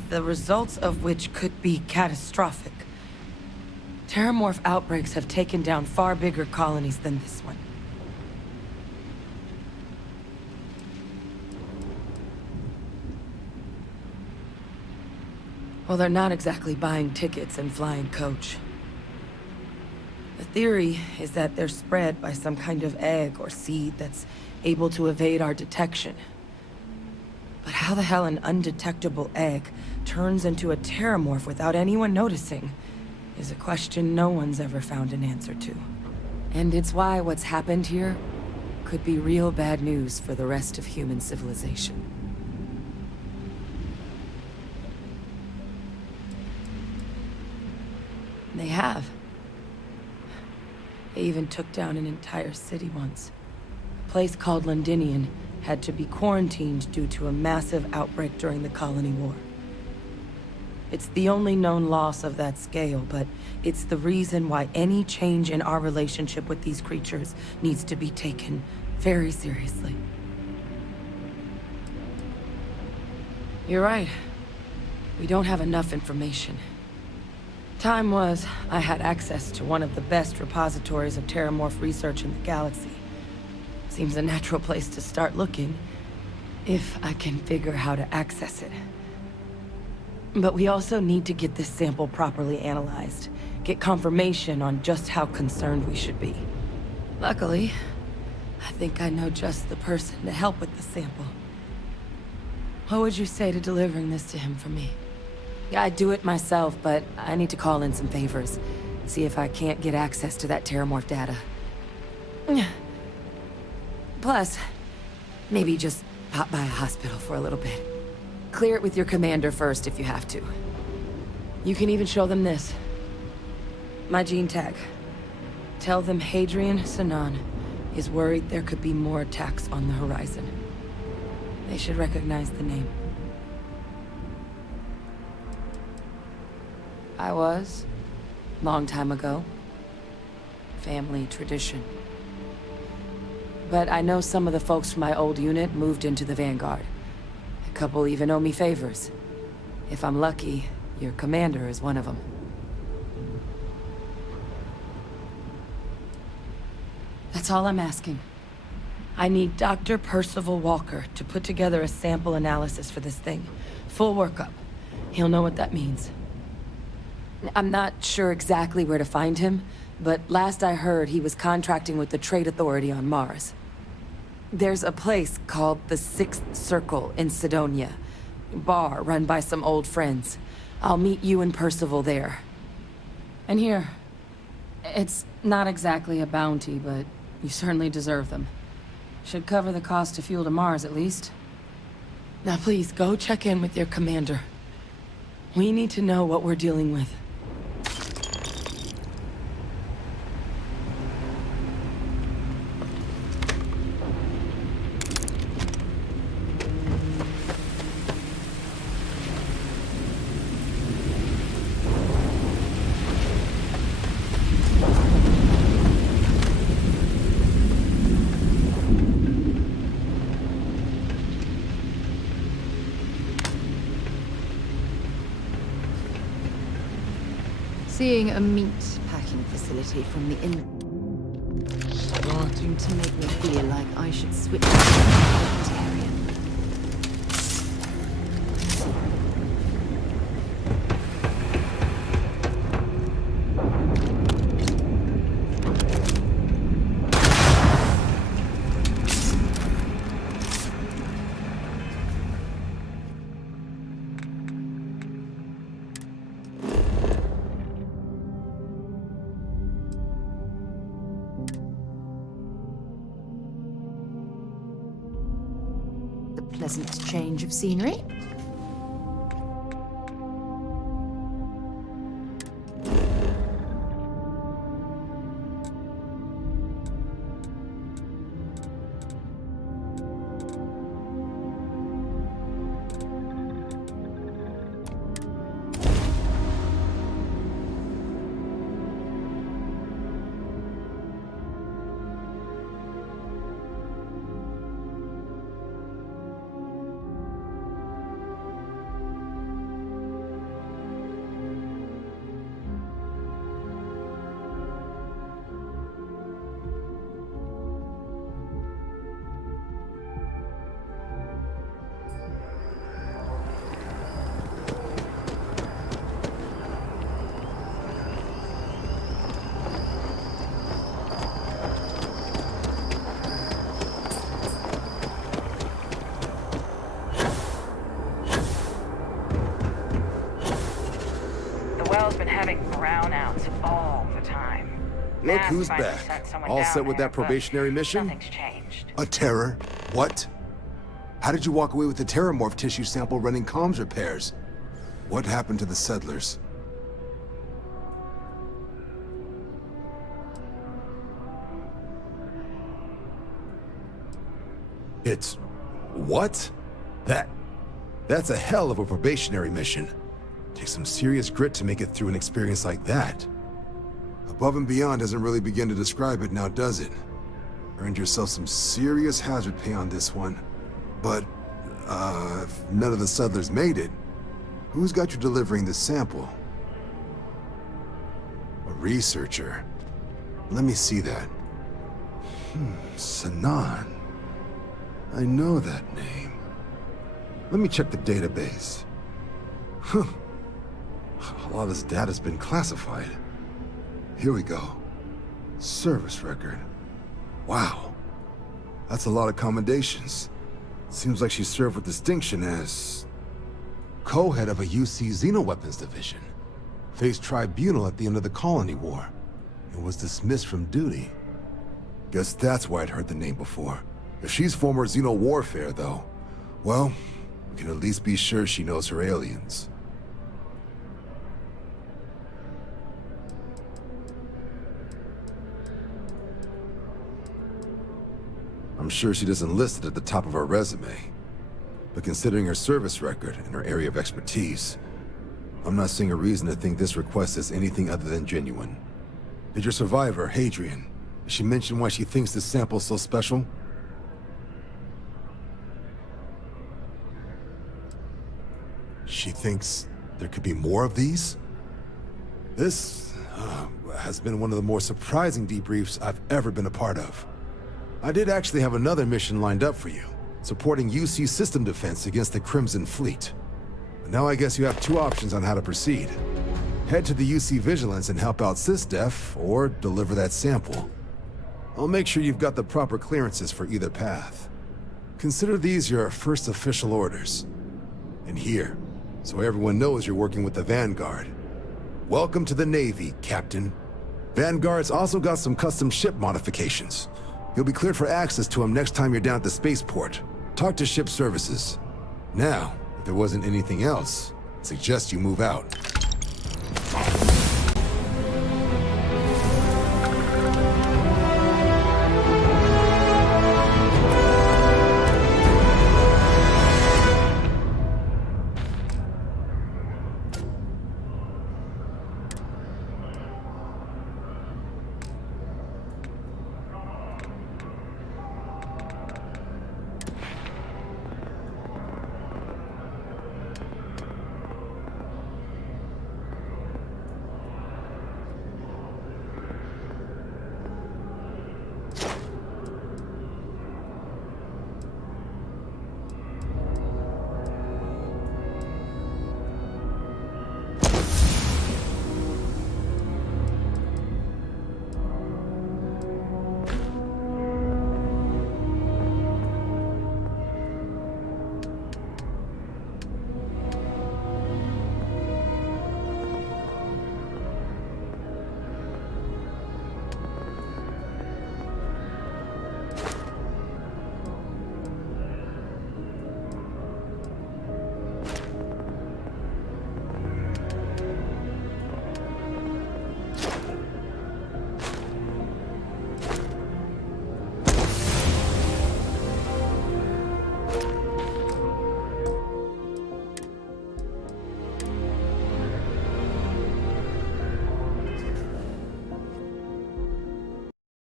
the results of which could be catastrophic. Terramorph outbreaks have taken down far bigger colonies than this one. Well, they're not exactly buying tickets and flying coach. The theory is that they're spread by some kind of egg or seed that's able to evade our detection. But how the hell an undetectable egg turns into a terramorph without anyone noticing is a question no one's ever found an answer to. And it's why what's happened here could be real bad news for the rest of human civilization. They have. They even took down an entire city once. A place called Londinium had to be quarantined due to a massive outbreak during the Colony War. It's the only known loss of that scale, but it's the reason why any change in our relationship with these creatures needs to be taken very seriously. You're right. We don't have enough information. Time was, I had access to one of the best repositories of terramorph research in the galaxy. Seems a natural place to start looking, if I can figure how to access it. But we also need to get this sample properly analyzed, get confirmation on just how concerned we should be. Luckily, I think I know just the person to help with the sample. What would you say to delivering this to him for me? Yeah, I'd do it myself, but I need to call in some favors. See if I can't get access to that terramorph data. Plus, maybe just pop by a hospital for a little bit. Clear it with your commander first if you have to. You can even show them this. My gene tag. Tell them Hadrian Sanan is worried there could be more attacks on the horizon. They should recognize the name. I was. Long time ago. Family tradition. But I know some of the folks from my old unit moved into the Vanguard. A couple even owe me favors. If I'm lucky, your commander is one of them. That's all I'm asking. I need Dr. Percival Walker to put together a sample analysis for this thing. Full workup. He'll know what that means. I'm not sure exactly where to find him, but last I heard he was contracting with the Trade Authority on Mars. There's a place called the Sixth Circle in Sidonia. Bar run by some old friends. I'll meet you and Percival there. And here, it's not exactly a bounty, but you certainly deserve them. Should cover the cost of fuel to Mars, at least. Now please, go check in with your commander. We need to know what we're dealing with. Seeing a meat packing facility from the starting to make me feel like I should switch to vegetarian. Pleasant change of scenery. Well's been having brownouts all the time. Look Mass who's finally back. sent someone All down set with there, that probationary but mission? Nothing's changed. A terror? What? How did you walk away with the terramorph tissue sample running comms repairs? What happened to the settlers? It's... what? That's a hell of a probationary mission. Takes some serious grit to make it through an experience like that. Above and beyond doesn't really begin to describe it now, does it? Earned yourself some serious hazard pay on this one. But, if none of the settlers made it, who's got you delivering the sample? A researcher. Let me see that. Sanan. I know that name. Let me check the database. Huh. A lot of this data's been classified. Here we go. Service record. Wow. That's a lot of commendations. Seems like she served with distinction as... co-head of a UC Xenoweapons division. Faced tribunal at the end of the Colony War. And was dismissed from duty. Guess that's why I'd heard the name before. If she's former Xeno warfare, though, well, we can at least be sure she knows her aliens. I'm sure she doesn't list it at the top of her resume. But considering her service record and her area of expertise, I'm not seeing a reason to think this request is anything other than genuine. Did your survivor, Hadrian, did she mention why she thinks this sample's so special? She thinks there could be more of these? This has been one of the more surprising debriefs I've ever been a part of. I did actually have another mission lined up for you, supporting UC system defense against the Crimson Fleet. But now I guess you have two options on how to proceed. Head to the UC Vigilance and help out SysDef, or deliver that sample. I'll make sure you've got the proper clearances for either path. Consider these your first official orders. And here, so everyone knows you're working with the Vanguard. Welcome to the Navy, Captain. Vanguard's also got some custom ship modifications. You'll be cleared for access to them next time you're down at the spaceport. Talk to ship services. Now, if there wasn't anything else, I suggest you move out.